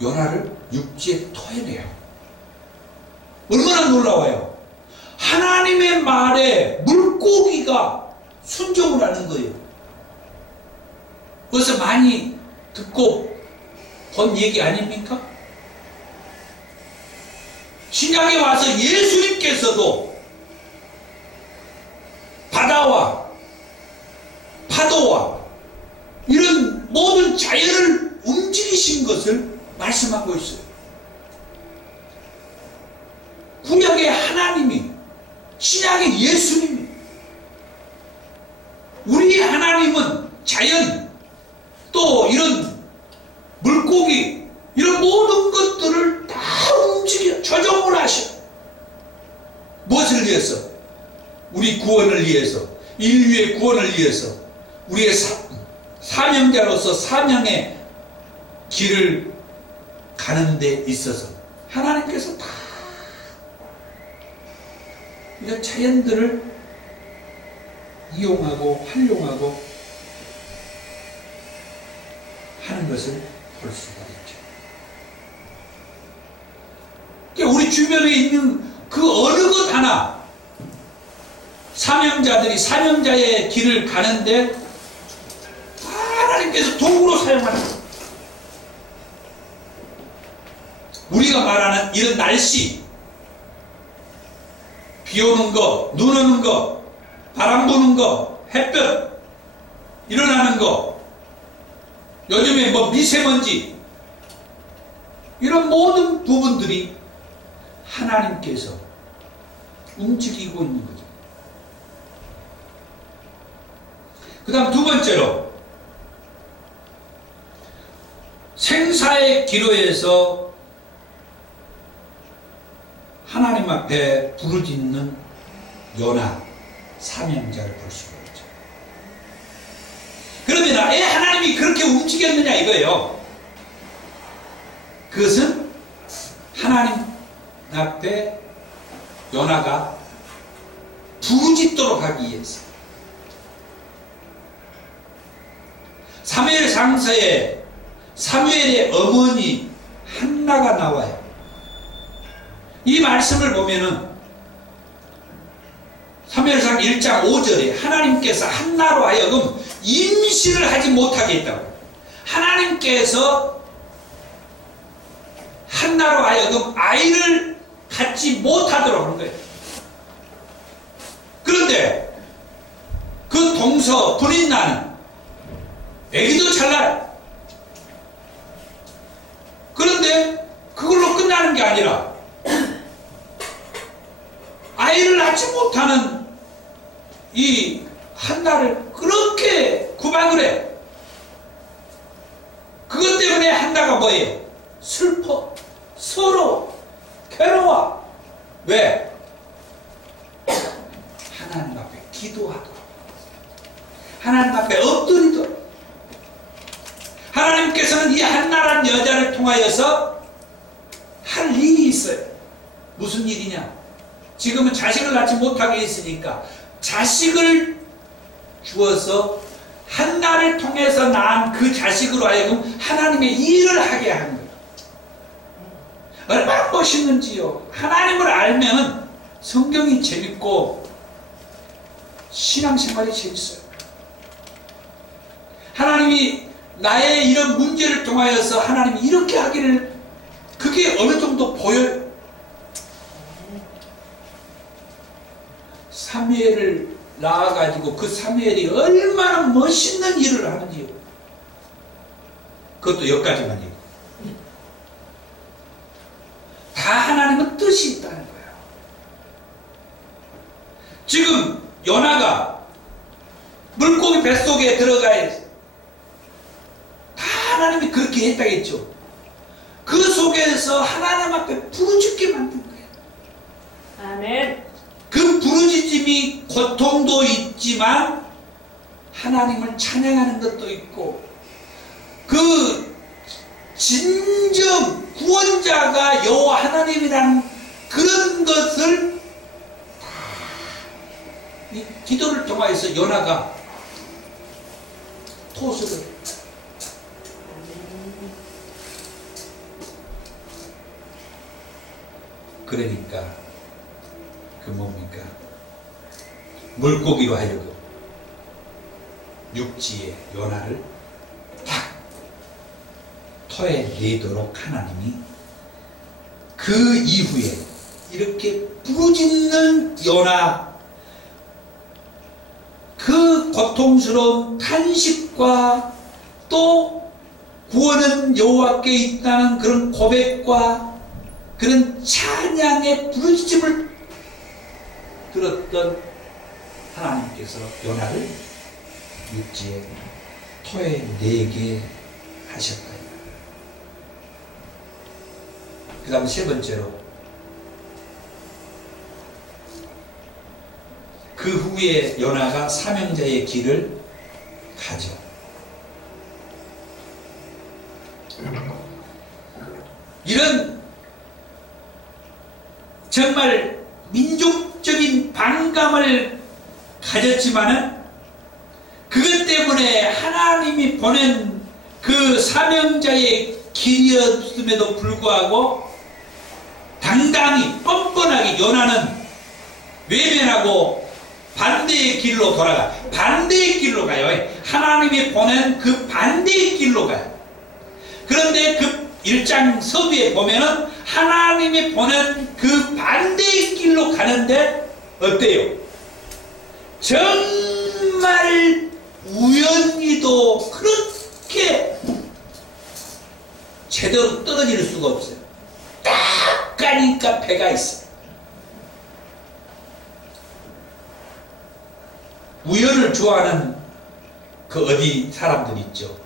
요나를 육지에 토해내요. 얼마나 놀라워요. 하나님의 말에 물고기가 순종을 하는 거예요. 그래서 많이 듣고 본 얘기 아닙니까? 신약에 와서 예수님께서도 바다와 파도와 이런 모든 자연을 움직이신 것을 말씀하고 있어요. 구약의 하나님이, 신약의 예수님이, 우리 하나님은 자연, 또 이런 물고기, 이런 모든 것들을 다 움직여 조종을 하셔. 무엇을 위해서? 우리 구원을 위해서, 인류의 구원을 위해서, 우리의 사명자로서 사명의 길을 가는 데 있어서 하나님께서 다 이런 자연들을 이용하고 활용하고 하는 것을 볼 수가 있죠. 그러니까 우리 주변에 있는 그 어느 것 하나 사명자들이 사명자의 길을 가는데 하나님께서 도구로 사용하는 거예요. 우리가 말하는 이런 날씨, 비 오는 거, 눈 오는 거, 바람 부는 거, 햇볕 일어나는 거, 요즘에 뭐 미세먼지, 이런 모든 부분들이 하나님께서 움직이고 있는 거죠. 그 다음 두 번째로, 생사의 기로에서 하나님 앞에 부르짖는 요나 사명자를 볼 수가 있죠. 그러면 왜 하나님이 그렇게 움직였느냐 이거예요. 그것은 하나님 앞에 요나가 부르짖도록 하기 위해서. 사무엘상서에 사무엘의 어머니 한나가 나와요. 이 말씀을 보면은 사무엘상 1장 5절에 하나님께서 한나로 하여금 임신을 하지 못하게 했다고. 하나님께서 한나로 하여금 아이를 갖지 못하도록 한 거예요. 그런데 그 동서 불인 나는 애기도 찰나요. 그런데 그걸로 끝나는 게 아니라 아이를 낳지 못하는 이 한나를 그렇게 구박을 해. 그것 때문에 한나가 뭐예요? 슬퍼, 서러워, 괴로워. 왜? 하나님 앞에 기도하도록, 하나님 앞에 엎드리도록. 하나님께서는 이 한나란 여자를 통하여서 할 일이 있어요. 무슨 일이냐? 지금은 자식을 낳지 못하게 했으니까 자식을 주어서 한나를 통해서 낳은 그 자식으로 하여금 하나님의 일을 하게 하는 거예요. 얼마나 멋있는지요. 하나님을 알면 성경이 재밌고 신앙생활이 재밌어요. 하나님이 나의 이런 문제를 통하여서 하나님이 이렇게 하기를, 그게 어느 정도 보여요. 사무엘을 낳아가지고 그 사무엘이 얼마나 멋있는 일을 하는지요. 그것도 여기까지만 얘기해요. 다 하나님은 뜻이 있다는 거예요. 지금 요나가 물고기 뱃속에 들어가야 다 하나님이 그렇게 했다겠죠. 그 속에서 하나님 앞에 부르짖게 만든 거예요. 아멘. 그 부르짖음이 고통도 있지만 하나님을 찬양하는 것도 있고, 그 진정 구원자가 여호와 하나님이라는 그런 것을 이 기도를 통해서 요나가 토수를. 그러니까 그 뭡니까? 물고기로 하여금 육지의 요나를 탁 토에 내도록 하나님이 그 이후에 이렇게 부르짖는 요나, 그 고통스러운 탄식과 또 구원은 여호와께 있다는 그런 고백과 그런 찬양의 부르짖음을 들었던 하나님께서 요나를 육지에 토에 내게 하셨다. 그 다음에 세 번째로, 그 후에 요나가 사명자의 길을 가죠. 이런 정말 민족적인 반감을 가졌지만은 그것 때문에 하나님이 보낸 그 사명자의 길이었음에도 불구하고 당당히 뻔뻔하게 요나는 외면하고 반대의 길로 돌아가. 반대의 길로 가요. 하나님이 보낸 그 반대의 길로 가요. 그런데 그 1장 서두에 보면은 하나님이 보낸 그 반대의 길로 가는데 어때요? 정말 우연히도 그렇게 제대로 떨어질 수가 없어요. 딱 가니까 배가 있어. 우연을 좋아하는 그 어디 사람들 있죠.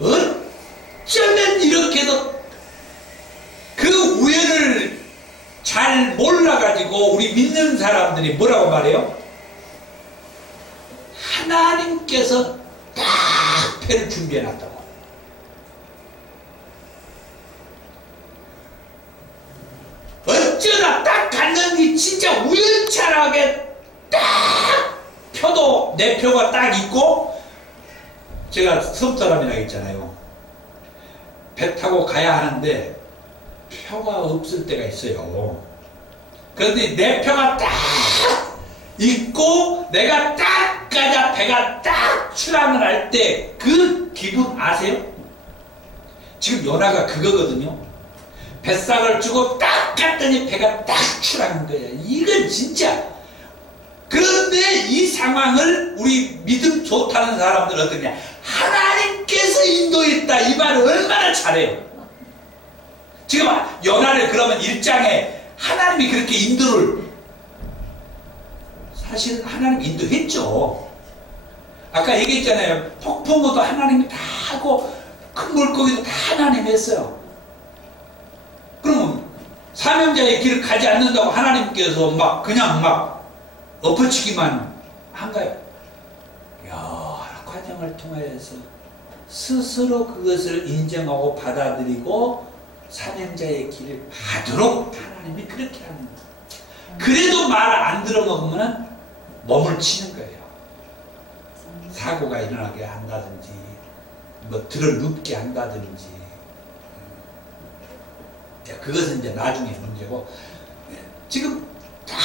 어쩌면 이렇게도 그 우연을 잘 몰라가지고 우리 믿는 사람들이 뭐라고 말해요? 하나님께서 딱 패를 준비해놨다고. 어쩌나 딱 갔는데 진짜 우연찮게 딱 표도 내 표가 딱 있고, 제가 섬 사람이라 했잖아요. 배 타고 가야 하는데 표가 없을 때가 있어요. 그런데 내 표가 딱 있고 내가 딱 가자 배가 딱 출항을 할 때 그 기분 아세요? 지금 요나가 그거거든요. 뱃삭을 주고 딱 갔더니 배가 딱 출항한 거야. 이건 진짜. 그런데 이 상황을 우리 믿음 좋다는 사람들은 어떠냐? 하나님께서 인도했다. 이 말을 얼마나 잘해요. 지금 요나를 그러면 1장에 하나님이 그렇게 인도를, 사실 하나님 인도했죠. 아까 얘기했잖아요. 폭풍우도 하나님이 다 하고 큰 물고기도 다 하나님이 했어요. 그러면 사명자의 길을 가지 않는다고 하나님께서 막 그냥 막 엎어치기만 한가요? 여러 과정을 통해서 스스로 그것을 인정하고 받아들이고 사명자의 길을 가도록 하나님이 그렇게 하는 거예요. 그래도 말 안 들어먹으면 몸을 치는 거예요. 사고가 일어나게 한다든지 뭐 들을 눕게 한다든지. 그것은 이제 나중에 문제고, 지금 딱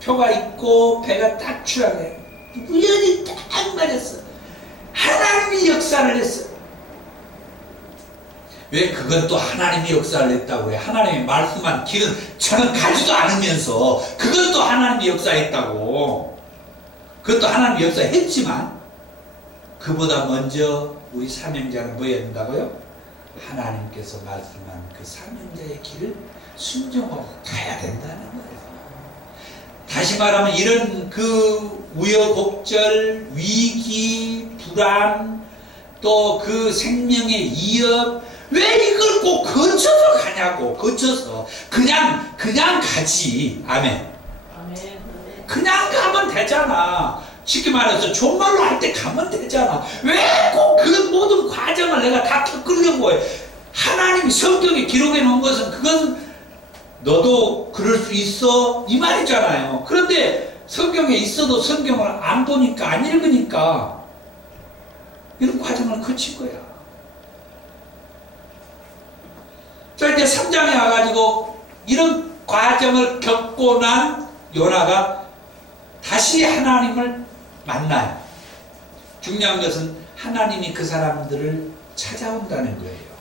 표가 있고 배가 딱 출항해. 우연히 딱 말했어. 하나님이 역사를 했어. 왜 그건 또 하나님이 역사를 했다고 해? 하나님의 말씀한 길은 저는 가지도 않으면서 그건 또 하나님이 역사했다고. 그것도 하나님이 역사했지만 그보다 먼저 우리 사명자는 뭐 해야 된다고요? 하나님께서 말씀한 그 사명자의 길을 순종하고 가야 된다는 거예요. 다시 말하면 이런 그 우여곡절, 위기, 불안, 또 그 생명의 위협, 왜 이걸 꼭 거쳐서 가냐고. 거쳐서 그냥 가지. 아멘. 그냥 가면 되잖아. 쉽게 말해서 정말로 할 때 가면 되잖아. 왜 꼭 그 모든 과정을 내가 다 겪으려고 해? 하나님이 성경에 기록해 놓은 것은 그것은 너도 그럴 수 있어? 이 말이잖아요. 그런데 성경에 있어도 성경을 안 보니까, 안 읽으니까 이런 과정을 거친 거야. 자, 이제 3장에 와가지고 이런 과정을 겪고 난 요나가 다시 하나님을 만나요. 중요한 것은 하나님이 그 사람들을 찾아온다는 거예요.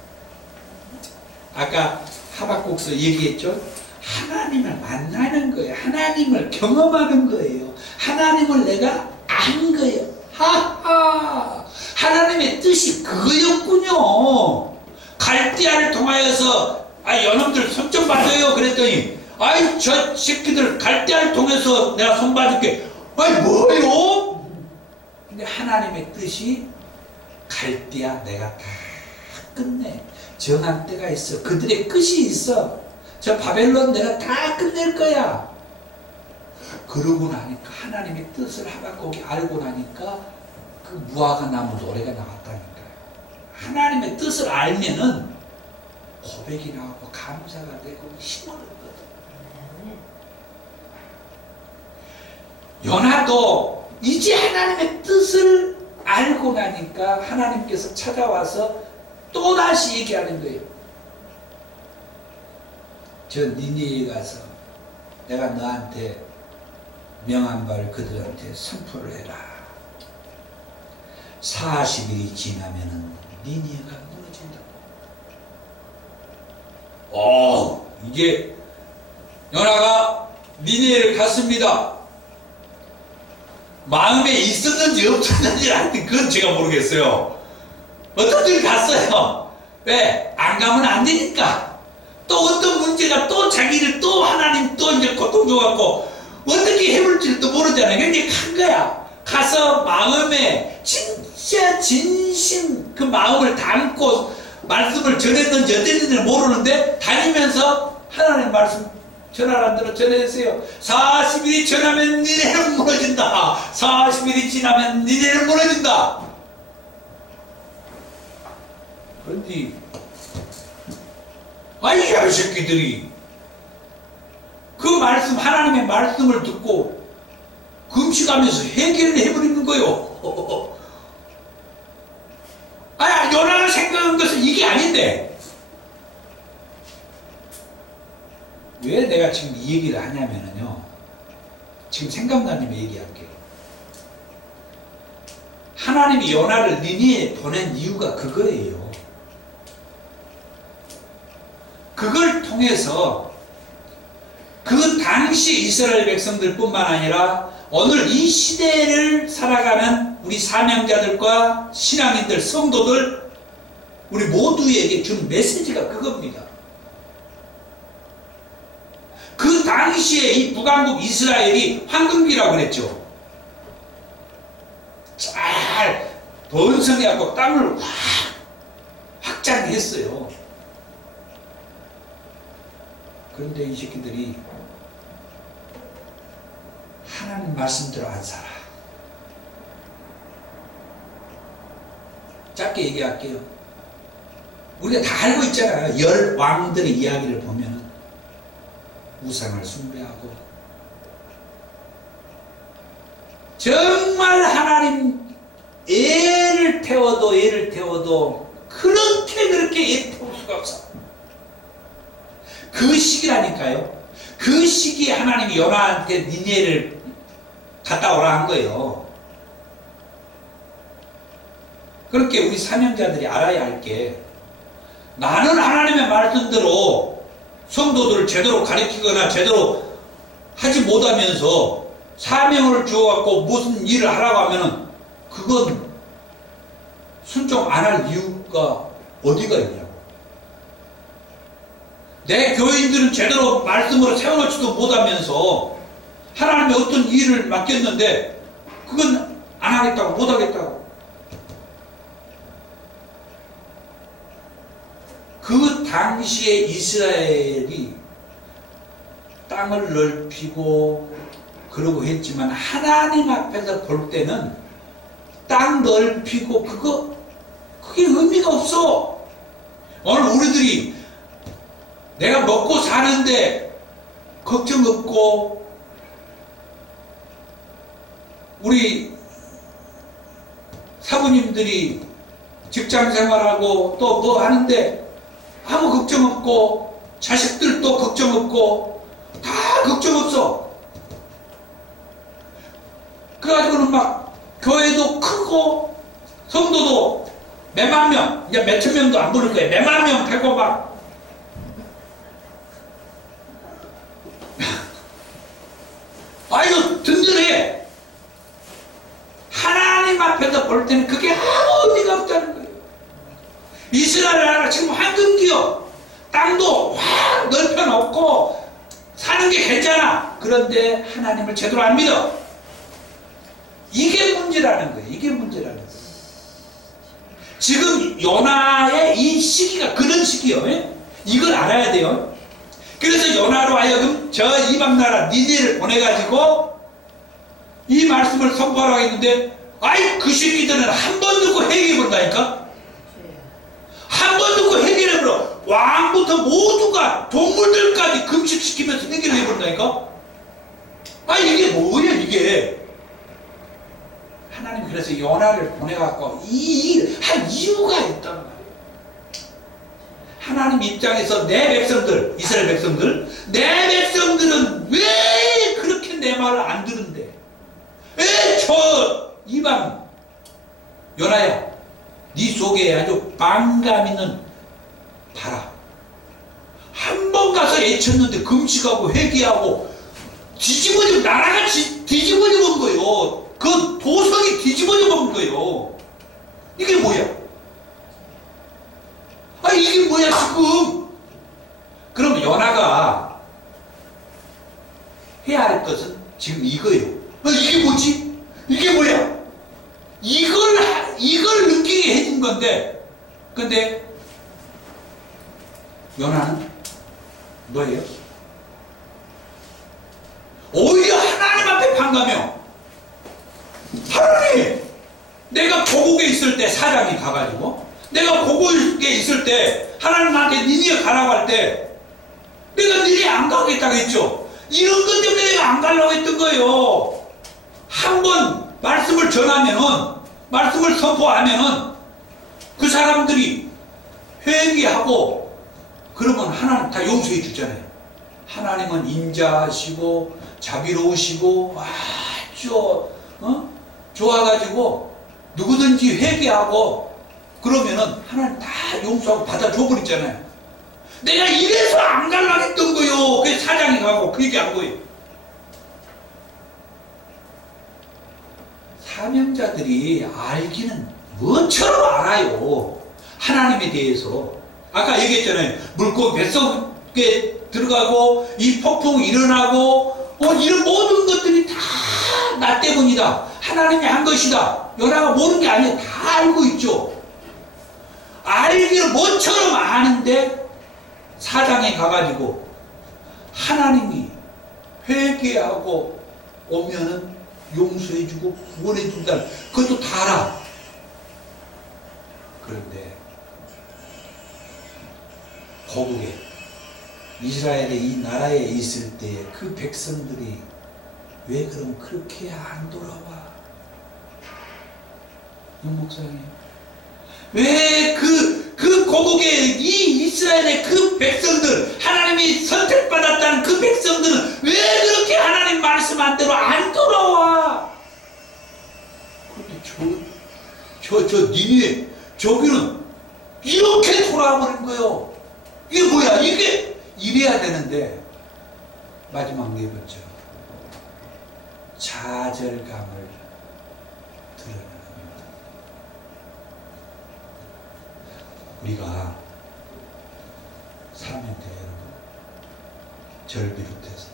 아까 하박국서 얘기했죠? 하나님을 만나는 거예요. 하나님을 경험하는 거예요. 하나님을 내가 아는 거예요. 하하! 하나님의 뜻이 그거였군요. 갈대아를 통하여서 여놈들 손 좀 봐줘요 그랬더니 아이 저 새끼들 갈대아를 통해서 내가 손 봐줄게. 아이 뭐요? 근데 하나님의 뜻이 갈대아 내가 다 끝내. 정한 때가 있어. 그들의 끝이 있어. 저 바벨론 내가 다 끝낼 거야. 그러고 나니까 하나님의 뜻을 하박국이 알고 나니까 그 무화과 나무 노래가 나왔다니까요. 하나님의 뜻을 알면은 고백이 나오고 감사가 되고 힘을 얻거든. 요나도 이제 하나님의 뜻을 알고 나니까 하나님께서 찾아와서 또다시 얘기하는 거예요. 저 니느웨에 가서 내가 너한테 명한 바를 그들한테 선포를 해라. 40일이 지나면은 니느웨가 무너진다. 이제 요나가 니느웨를 갔습니다. 마음에 있었는지 없었는지 하여튼 그건 제가 모르겠어요. 어떤 일 갔어요. 왜? 안 가면 안 되니까. 또 어떤 문제가 또 자기를 또 하나님 또 이제 고통 줘갖고 어떻게 해볼지를 또 모르잖아요. 근데 간 거야. 가서 마음에 진짜 진심 그 마음을 담고 말씀을 전했는지 어땠는지는 모르는데 다니면서 하나님 말씀 전하라는 대로 전해주세요. 40일이 지나면 니네는 무너진다. 40일이 지나면 니네는 무너진다. 그런데 이 새끼들이 그 말씀 하나님의 말씀을 듣고 금식하면서 해결을 해버리는 거요. 요나가 생각한 것은 이게 아닌데 왜 내가 지금 이 얘기를 하냐면요, 지금 생각나님의 얘기할게요. 하나님이 요나를 니느웨에 보낸 이유가 그거예요. 그걸 통해서 그 당시 이스라엘 백성들 뿐만 아니라 오늘 이 시대를 살아가는 우리 사명자들과 신앙인들, 성도들, 우리 모두에게 준 메시지가 그겁니다. 그 당시에 이 북왕국 이스라엘이 황금기라고 그랬죠. 잘 번성해갖고 땅을 확장했어요. 그런데 이 새끼들이 하나님 말씀대로 안 살아. 짧게 얘기할게요. 우리가 다 알고 있잖아요. 10왕들의 이야기를 보면은 우상을 숭배하고 정말 하나님 애를 태워도 그렇게 애 태울 수가 없어. 그 시기라니까요. 그 시기에 하나님이 요나한테 니느웨를 갔다 오라 한 거예요. 그렇게 우리 사명자들이 알아야 할 게, 나는 하나님의 말씀대로 성도들을 제대로 가르치거나 제대로 하지 못하면서 사명을 주어갖고 무슨 일을 하라고 하면은 그건 순종 안 할 이유가 어디가 있냐고. 내 교인들은 제대로 말씀으로 세워놓지도 못하면서 하나님의 어떤 일을 맡겼는데 그건 안 하겠다고, 못 하겠다고. 그 당시에 이스라엘이 땅을 넓히고 그러고 했지만 하나님 앞에서 볼 때는 땅 넓히고 그게 의미가 없어. 오늘 우리들이 내가 먹고 사는데 걱정 없고 우리 사부님들이 직장 생활하고 또 뭐 하는데 아무 걱정 없고 자식들도 걱정 없고 다 걱정 없어. 그래가지고는 막 교회도 크고 성도도 몇만 명, 이제 몇천 명도 안 부를 거예요. 몇만 명 되고 막 아이고 든든해. 하나님 앞에서 볼 때는 그게 아무 의미가 없다는 거예요. 이스라엘 나라가 지금 황금기요. 땅도 확 넓혀놓고 사는 게 괜찮아. 그런데 하나님을 제대로 안 믿어. 이게 문제라는 거예요. 이게 문제라는 거예요. 지금 요나의 이 시기가 그런 시기예요. 이걸 알아야 돼요. 그래서 요나로 하여금 저 이방나라 니네를 보내가지고 이 말씀을 선포하라고 했는데 아이 그 새끼들은 한 번 듣고 회개해버린다니까. 한 번 듣고 회개해버려. 왕부터 모두가 동물들까지 금식시키면서 회개를 해버린다니까. 아 이게 뭐야 이게. 하나님 그래서 요나를 보내갖고 이 일을 한 이유가 있단 말이에요. 하나님 입장에서 내 백성들, 이스라엘 백성들, 내 백성들은 왜 그렇게 내 말을 안 듣는데? 왜 저 이방 요나야, 네 속에 아주 반감 있는 봐라. 한 번 가서 애쳤는데 금식하고 회개하고 뒤집어지고 나라가 뒤집어져 본 거예요. 그 도성이 뒤집어져 본 거예요. 이게 뭐야? 아 이게 뭐야 지금? 그럼 요나가 해야 할 것은 지금 이거예요. 아 이게 뭐지? 이게 뭐야? 이걸 느끼게 해준 건데, 근데 요나는 뭐예요? 오히려 하나님 앞에 반가며, 하나님, 내가 고국에 있을 때 사장이 가가지고, 내가 고국에 있을 때 하나님 나한테 니네 가라고 할 때 내가 니네 안 가겠다고 했죠. 이런 것 때문에 내가 안 가려고 했던 거예요. 한번 말씀을 전하면은, 말씀을 선포하면은 그 사람들이 회개하고 그러면 하나님 다 용서해 주잖아요. 하나님은 인자하시고 자비로우시고 아주 좋아가지고 누구든지 회개하고 그러면은 하나님 다 용서하고 받아줘 버리잖아요. 내가 이래서 안 가려고 했던 거요. 그래서 사장이 가고 그 얘기한 거예요. 사명자들이 알기는 뭐처럼 알아요. 하나님에 대해서. 아까 얘기했잖아요. 물고기 뱃속에 들어가고 이 폭풍이 일어나고 이런 모든 것들이 다 나 때문이다. 하나님이 한 것이다. 요나가 모르는 게 아니에요. 다 알고 있죠. 알기를 뭐처럼 아는데 사장에 가가지고 하나님이 회개하고 오면은 용서해주고 구원해준다. 그것도 다 알아. 그런데 고국에 이스라엘의 이 나라에 있을 때 그 백성들이 왜 그럼 그렇게 안 돌아와? 윤 목사님, 왜 그 고국의 이 이스라엘의 그 백성들, 하나님이 선택받았다는 그 백성들은 왜 그렇게 하나님 말씀한대로 안 돌아와? 그런데 니네 저기는 이렇게 돌아버린 거예요. 이게 뭐야? 이게 이래야 되는데. 마지막 네 번째, 좌절감을 드러내는 겁니다. 우리가 살면 돼요, 여러분. 절 비롯해서.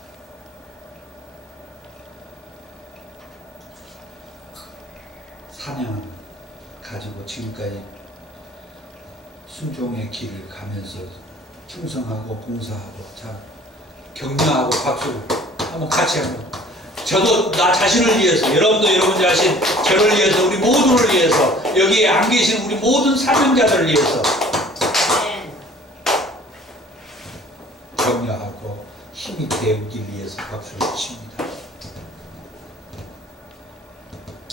사명 가지고 지금까지 순종의 길을 가면서 충성하고 봉사하고 참 격려하고 박수 한번 같이 한번. 저도 나 자신을 위해서, 여러분도 여러분 자신, 저를 위해서, 우리 모두를 위해서, 여기에 안 계신 우리 모든 사명자들을 위해서 격려하고 힘이 되길 위해서 박수를 칩니다.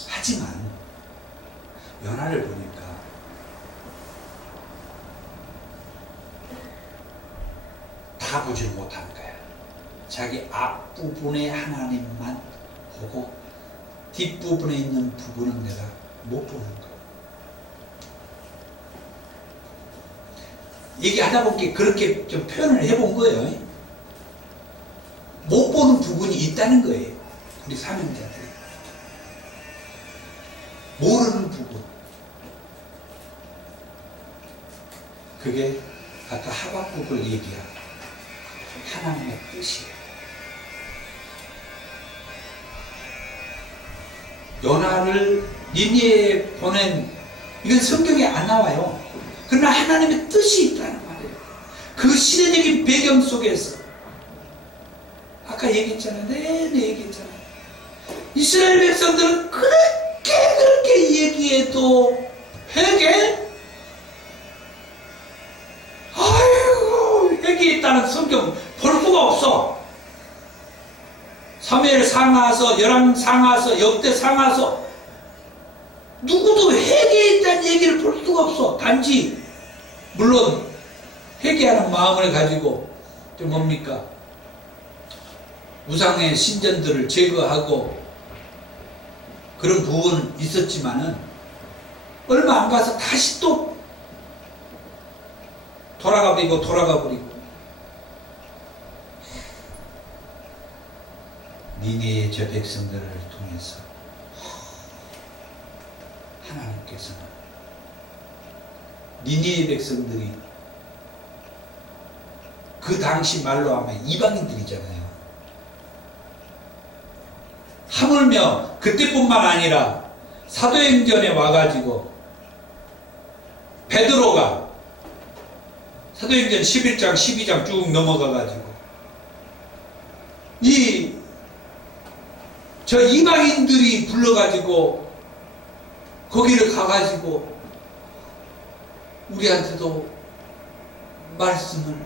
하지만 연하를 보니까 다 보지 못하는 거야. 자기 앞부분에 하나님만 보고 뒷부분에 있는 부분은 내가 못 보는 거야. 얘기하다 보니까 그렇게 좀 표현을 해본 거예요. 못 보는 부분이 있다는 거예요. 우리 사명자들이. 모르는 부분. 그게 아까 하박국을 얘기한 하나님의 뜻이에요. 요나를 니니에 보낸, 이건 성경에 안 나와요. 그러나 하나님의 뜻이 있다는 말이에요. 그 시대적인 배경 속에서 아까 얘기했잖아요. 내내 얘기했잖아요. 이스라엘 백성들은 그렇게 얘기해도 회개? 아이고, 회개했다는 성경 볼 수가 없어. 사무엘 상하서, 열왕 상하서, 역대 상하서 누구도 회개했다는 얘기를 볼 수가 없어. 단지 물론 회개하는 마음을 가지고 좀 뭡니까? 우상의 신전들을 제거하고 그런 부분은 있었지만은 얼마 안 가서 다시 또 돌아가 버리고 니네의 저 백성들을 통해서 하나님께서는 니네의 백성들이 그 당시 말로 하면 이방인들이잖아요. 하물며 그때뿐만 아니라 사도행전에 와가지고 베드로가 사도행전 11장 12장 쭉 넘어가가지고 저 이방인들이 불러가지고 거기를 가가지고 우리한테도 말씀을,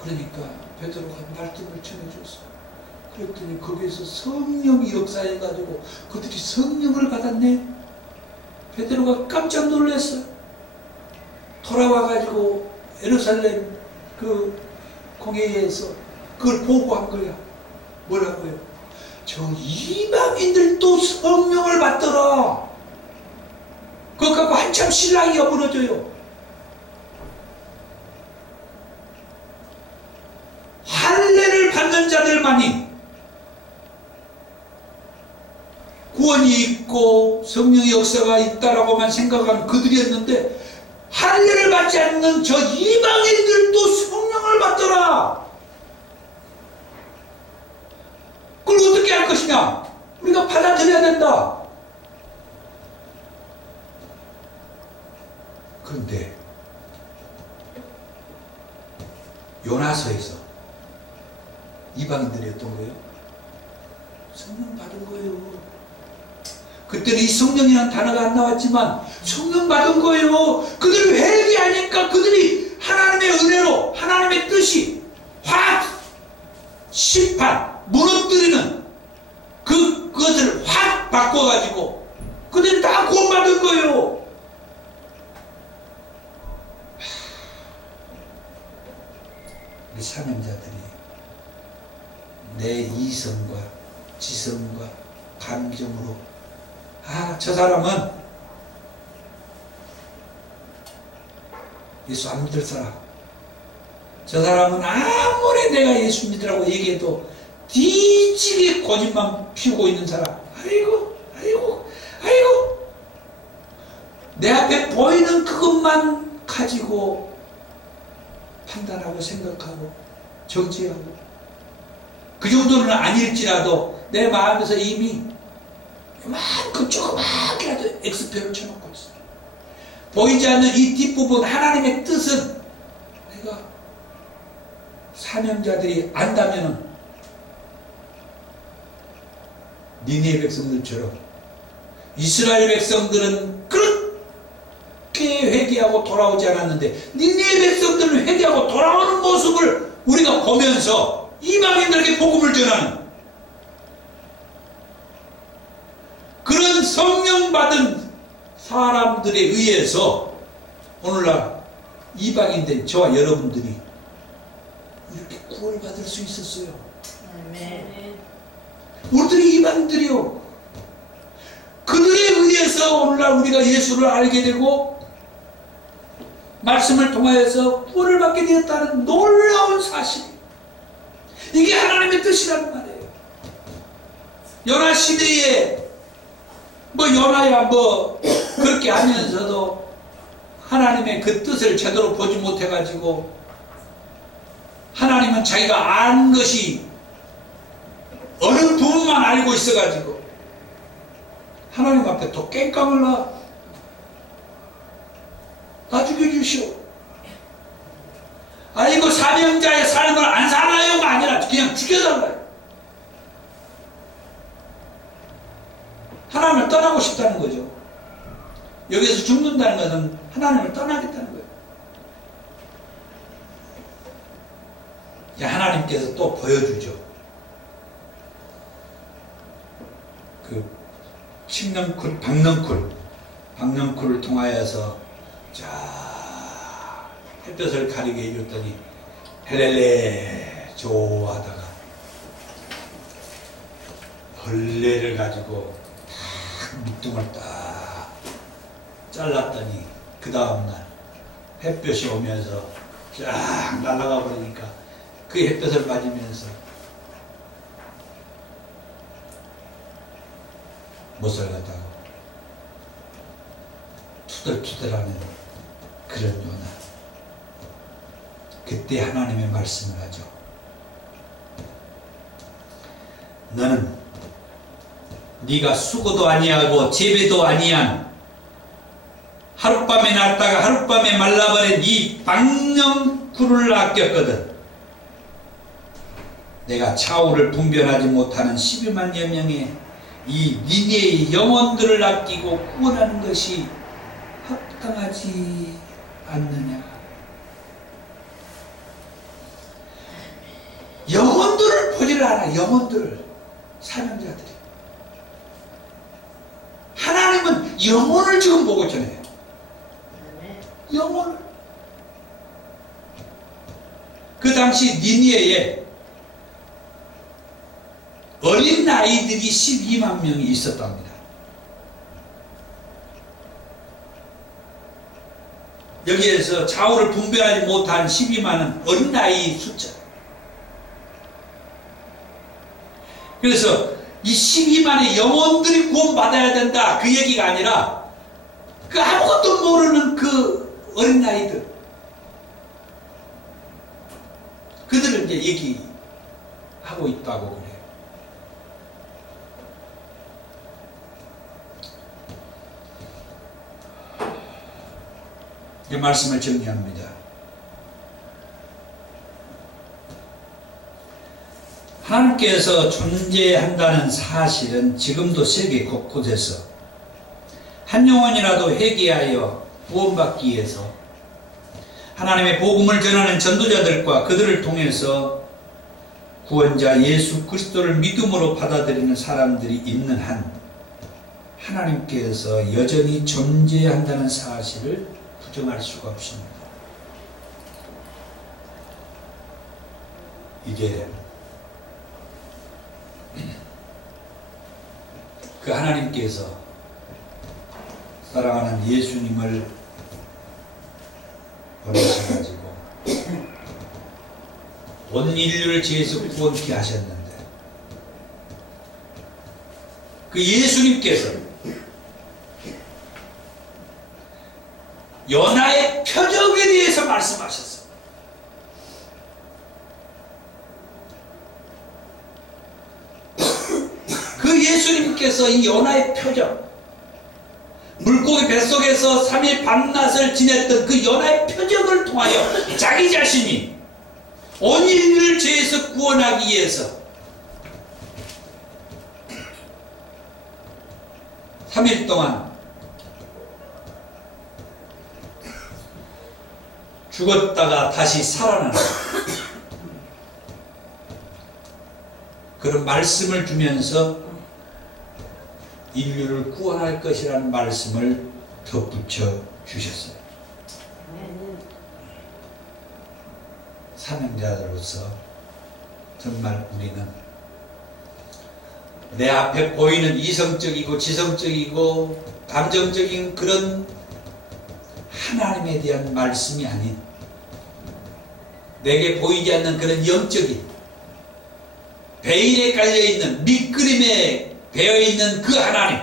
그러니까 베드로가 말씀을 전해줬어. 그랬더니 거기에서 성령이 역사해가지고 그들이 성령을 받았네. 베드로가 깜짝 놀랐어요. 돌아와가지고 예루살렘 그 공회에서 그걸 보고한 거야. 뭐라고요? 저 이방인들도 성령을 받더라. 그거 갖고 한참 신랑이가 무너져요. 할례를 받는 자들만이 구원이 있고 성령의 역사가 있다라고만 생각한 그들이었는데 할례를 받지 않는 저 이방인들도 성령을 받더라. 그걸 어떻게 할 것이냐? 우리가 받아들여야 된다. 그런데 요나서에서 이방인들이었던 거예요. 성령 받은 거예요. 그때는 이 성령이라는 단어가 안 나왔지만 성령 받은 거예요. 그들이 회개하니까 그들이 하나님의 은혜로 하나님의 뜻이 확 심판, 무너뜨리는 그것을 확 바꿔가지고 그들이 다 구원받은 거예요. 우리 사명자들이 내 이성과 지성과 감정으로 저 사람은 예수 안 믿을 사람, 저 사람은 아무리 내가 예수 믿으라고 얘기해도 뒤지게 거짓말 피우고 있는 사람, 아이고 내 앞에 보이는 그것만 가지고 판단하고 생각하고 정죄하고, 그 정도는 아닐지라도 내 마음에서 이미 이만큼 조그맣게라도 X표를 쳐놓고 있어. 보이지 않는 이 뒷부분 하나님의 뜻은 내가 사명자들이 안다면은 니네 백성들처럼, 이스라엘 백성들은 그렇게 회개하고 돌아오지 않았는데 니네 백성들은 회개하고 돌아오는 모습을 우리가 보면서 이방인들에게 복음을 전하는 그런 성령 받은 사람들에 의해서 오늘날 이방인된 저와 여러분들이 이렇게 구원받을 수 있었어요. 아멘. 우리들이 이방인들이요. 그들에 의해서 오늘날 우리가 예수를 알게 되고 말씀을 통하여서 구원을 받게 되었다는 놀라운 사실. 이게 하나님의 뜻이라는 말이에요. 요나 시대에 요나야 그렇게 하면서도 하나님의 그 뜻을 제대로 보지 못해가지고 하나님은 자기가 아는 것이 어느 부분만 알고 있어가지고 하나님 앞에 또 깽깡을 나 죽여주시오. 아이고 사명자의 삶을 안 살아요가 아니라 그냥 죽여달라요. 하나님을 떠나고 싶다는 거죠. 여기서 죽는다는 것은 하나님을 떠나겠다는 거예요. 하나님께서 또 보여주죠. 그 칡넝쿨, 박넝쿨을 통하여서 자 햇볕을 가리게 해줬더니 헬렐레 좋아하다가 벌레를 가지고 딱 밑둥을 딱 잘랐더니 그 다음날 햇볕이 오면서 쫙 날아가 버리니까 그 햇볕을 맞으면서 못 살겠다고 투덜투덜하는 그런 요나. 그때 하나님의 말씀을 하죠. 너는 네가 수고도 아니하고 재배도 아니한 하룻밤에 났다가 하룻밤에 말라버린 이 박넝쿨을 아꼈거든. 내가 차후를 분별하지 못하는 12만여 명의 이 니네의 영혼들을 아끼고 구원하는 것이 합당하지 않느냐. 영혼들을 보지를 않아. 영혼들을. 사명자들이. 하나님은 영혼을 지금 보고 있잖아요. 영혼을. 그 당시 니니에에 어린 아이들이 12만 명이 있었답니다. 여기에서 좌우를 분별하지 못한 12만은 어린 아이 숫자. 그래서 이 12만의 영혼들이 구원받아야 된다 그 얘기가 아니라 그 아무것도 모르는 그 어린 아이들, 그들을 이제 얘기하고 있다고 그래요. 이 말씀을 정리합니다. 하나님께서 존재한다는 사실은 지금도 세계 곳곳에서 한 영혼이라도 회개하여 구원받기 위해서 하나님의 복음을 전하는 전도자들과 그들을 통해서 구원자 예수 그리스도를 믿음으로 받아들이는 사람들이 있는 한 하나님께서 여전히 존재한다는 사실을 부정할 수가 없습니다. 이제 그 하나님께서 사랑하는 예수님을 보내셔가지고 온 인류를 죄에서 구원케 하셨는데 그 예수님께서 요나의 표적에 대해서 말씀하셨어요. 그 예수님께서 이 요나의 표적, 물고기 뱃속에서 3일 밤낮을 지냈던 그 요나의 표적을 통하여 자기 자신이 온 인류를 죄에서 구원하기 위해서 3일 동안 죽었다가 다시 살아나는 그런 말씀을 주면서 인류를 구원할 것이라는 말씀을 덧붙여 주셨어요. 사명자로서 정말 우리는 내 앞에 보이는 이성적이고 지성적이고 감정적인 그런 하나님에 대한 말씀이 아닌 내게 보이지 않는 그런 영적인 베일에 깔려있는 밑그림에 배어있는 그 하나님,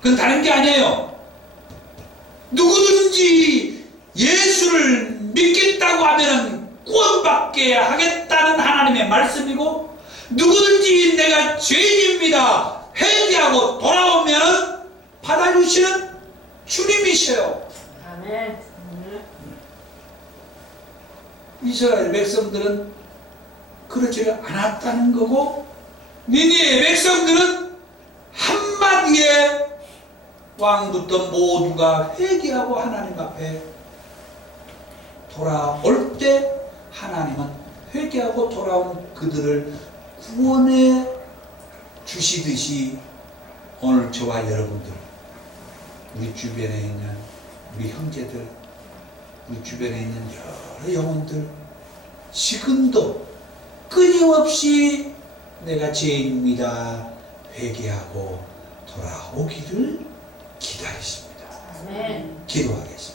그건 다른 게 아니에요. 누구든지 예수를 믿겠다고 하면 구원받게 하겠다는 하나님의 말씀이고, 누구든지 내가 죄인입니다 회개하고 돌아오면 받아주시는 주님이셔요. 아멘. 이스라엘 백성들은 그렇지 않았다는 거고, 니느웨 백성들은 한마디에 왕부터 모두가 회개하고 하나님 앞에 돌아올 때 하나님은 회개하고 돌아온 그들을 구원해 주시듯이 오늘 저와 여러분들, 우리 주변에 있는 우리 형제들, 우리 주변에 있는 여러 영혼들, 지금도 끊임없이 내가 죄인입니다 회개하고 돌아오기를 기다리십니다. 아멘. 기도하겠습니다.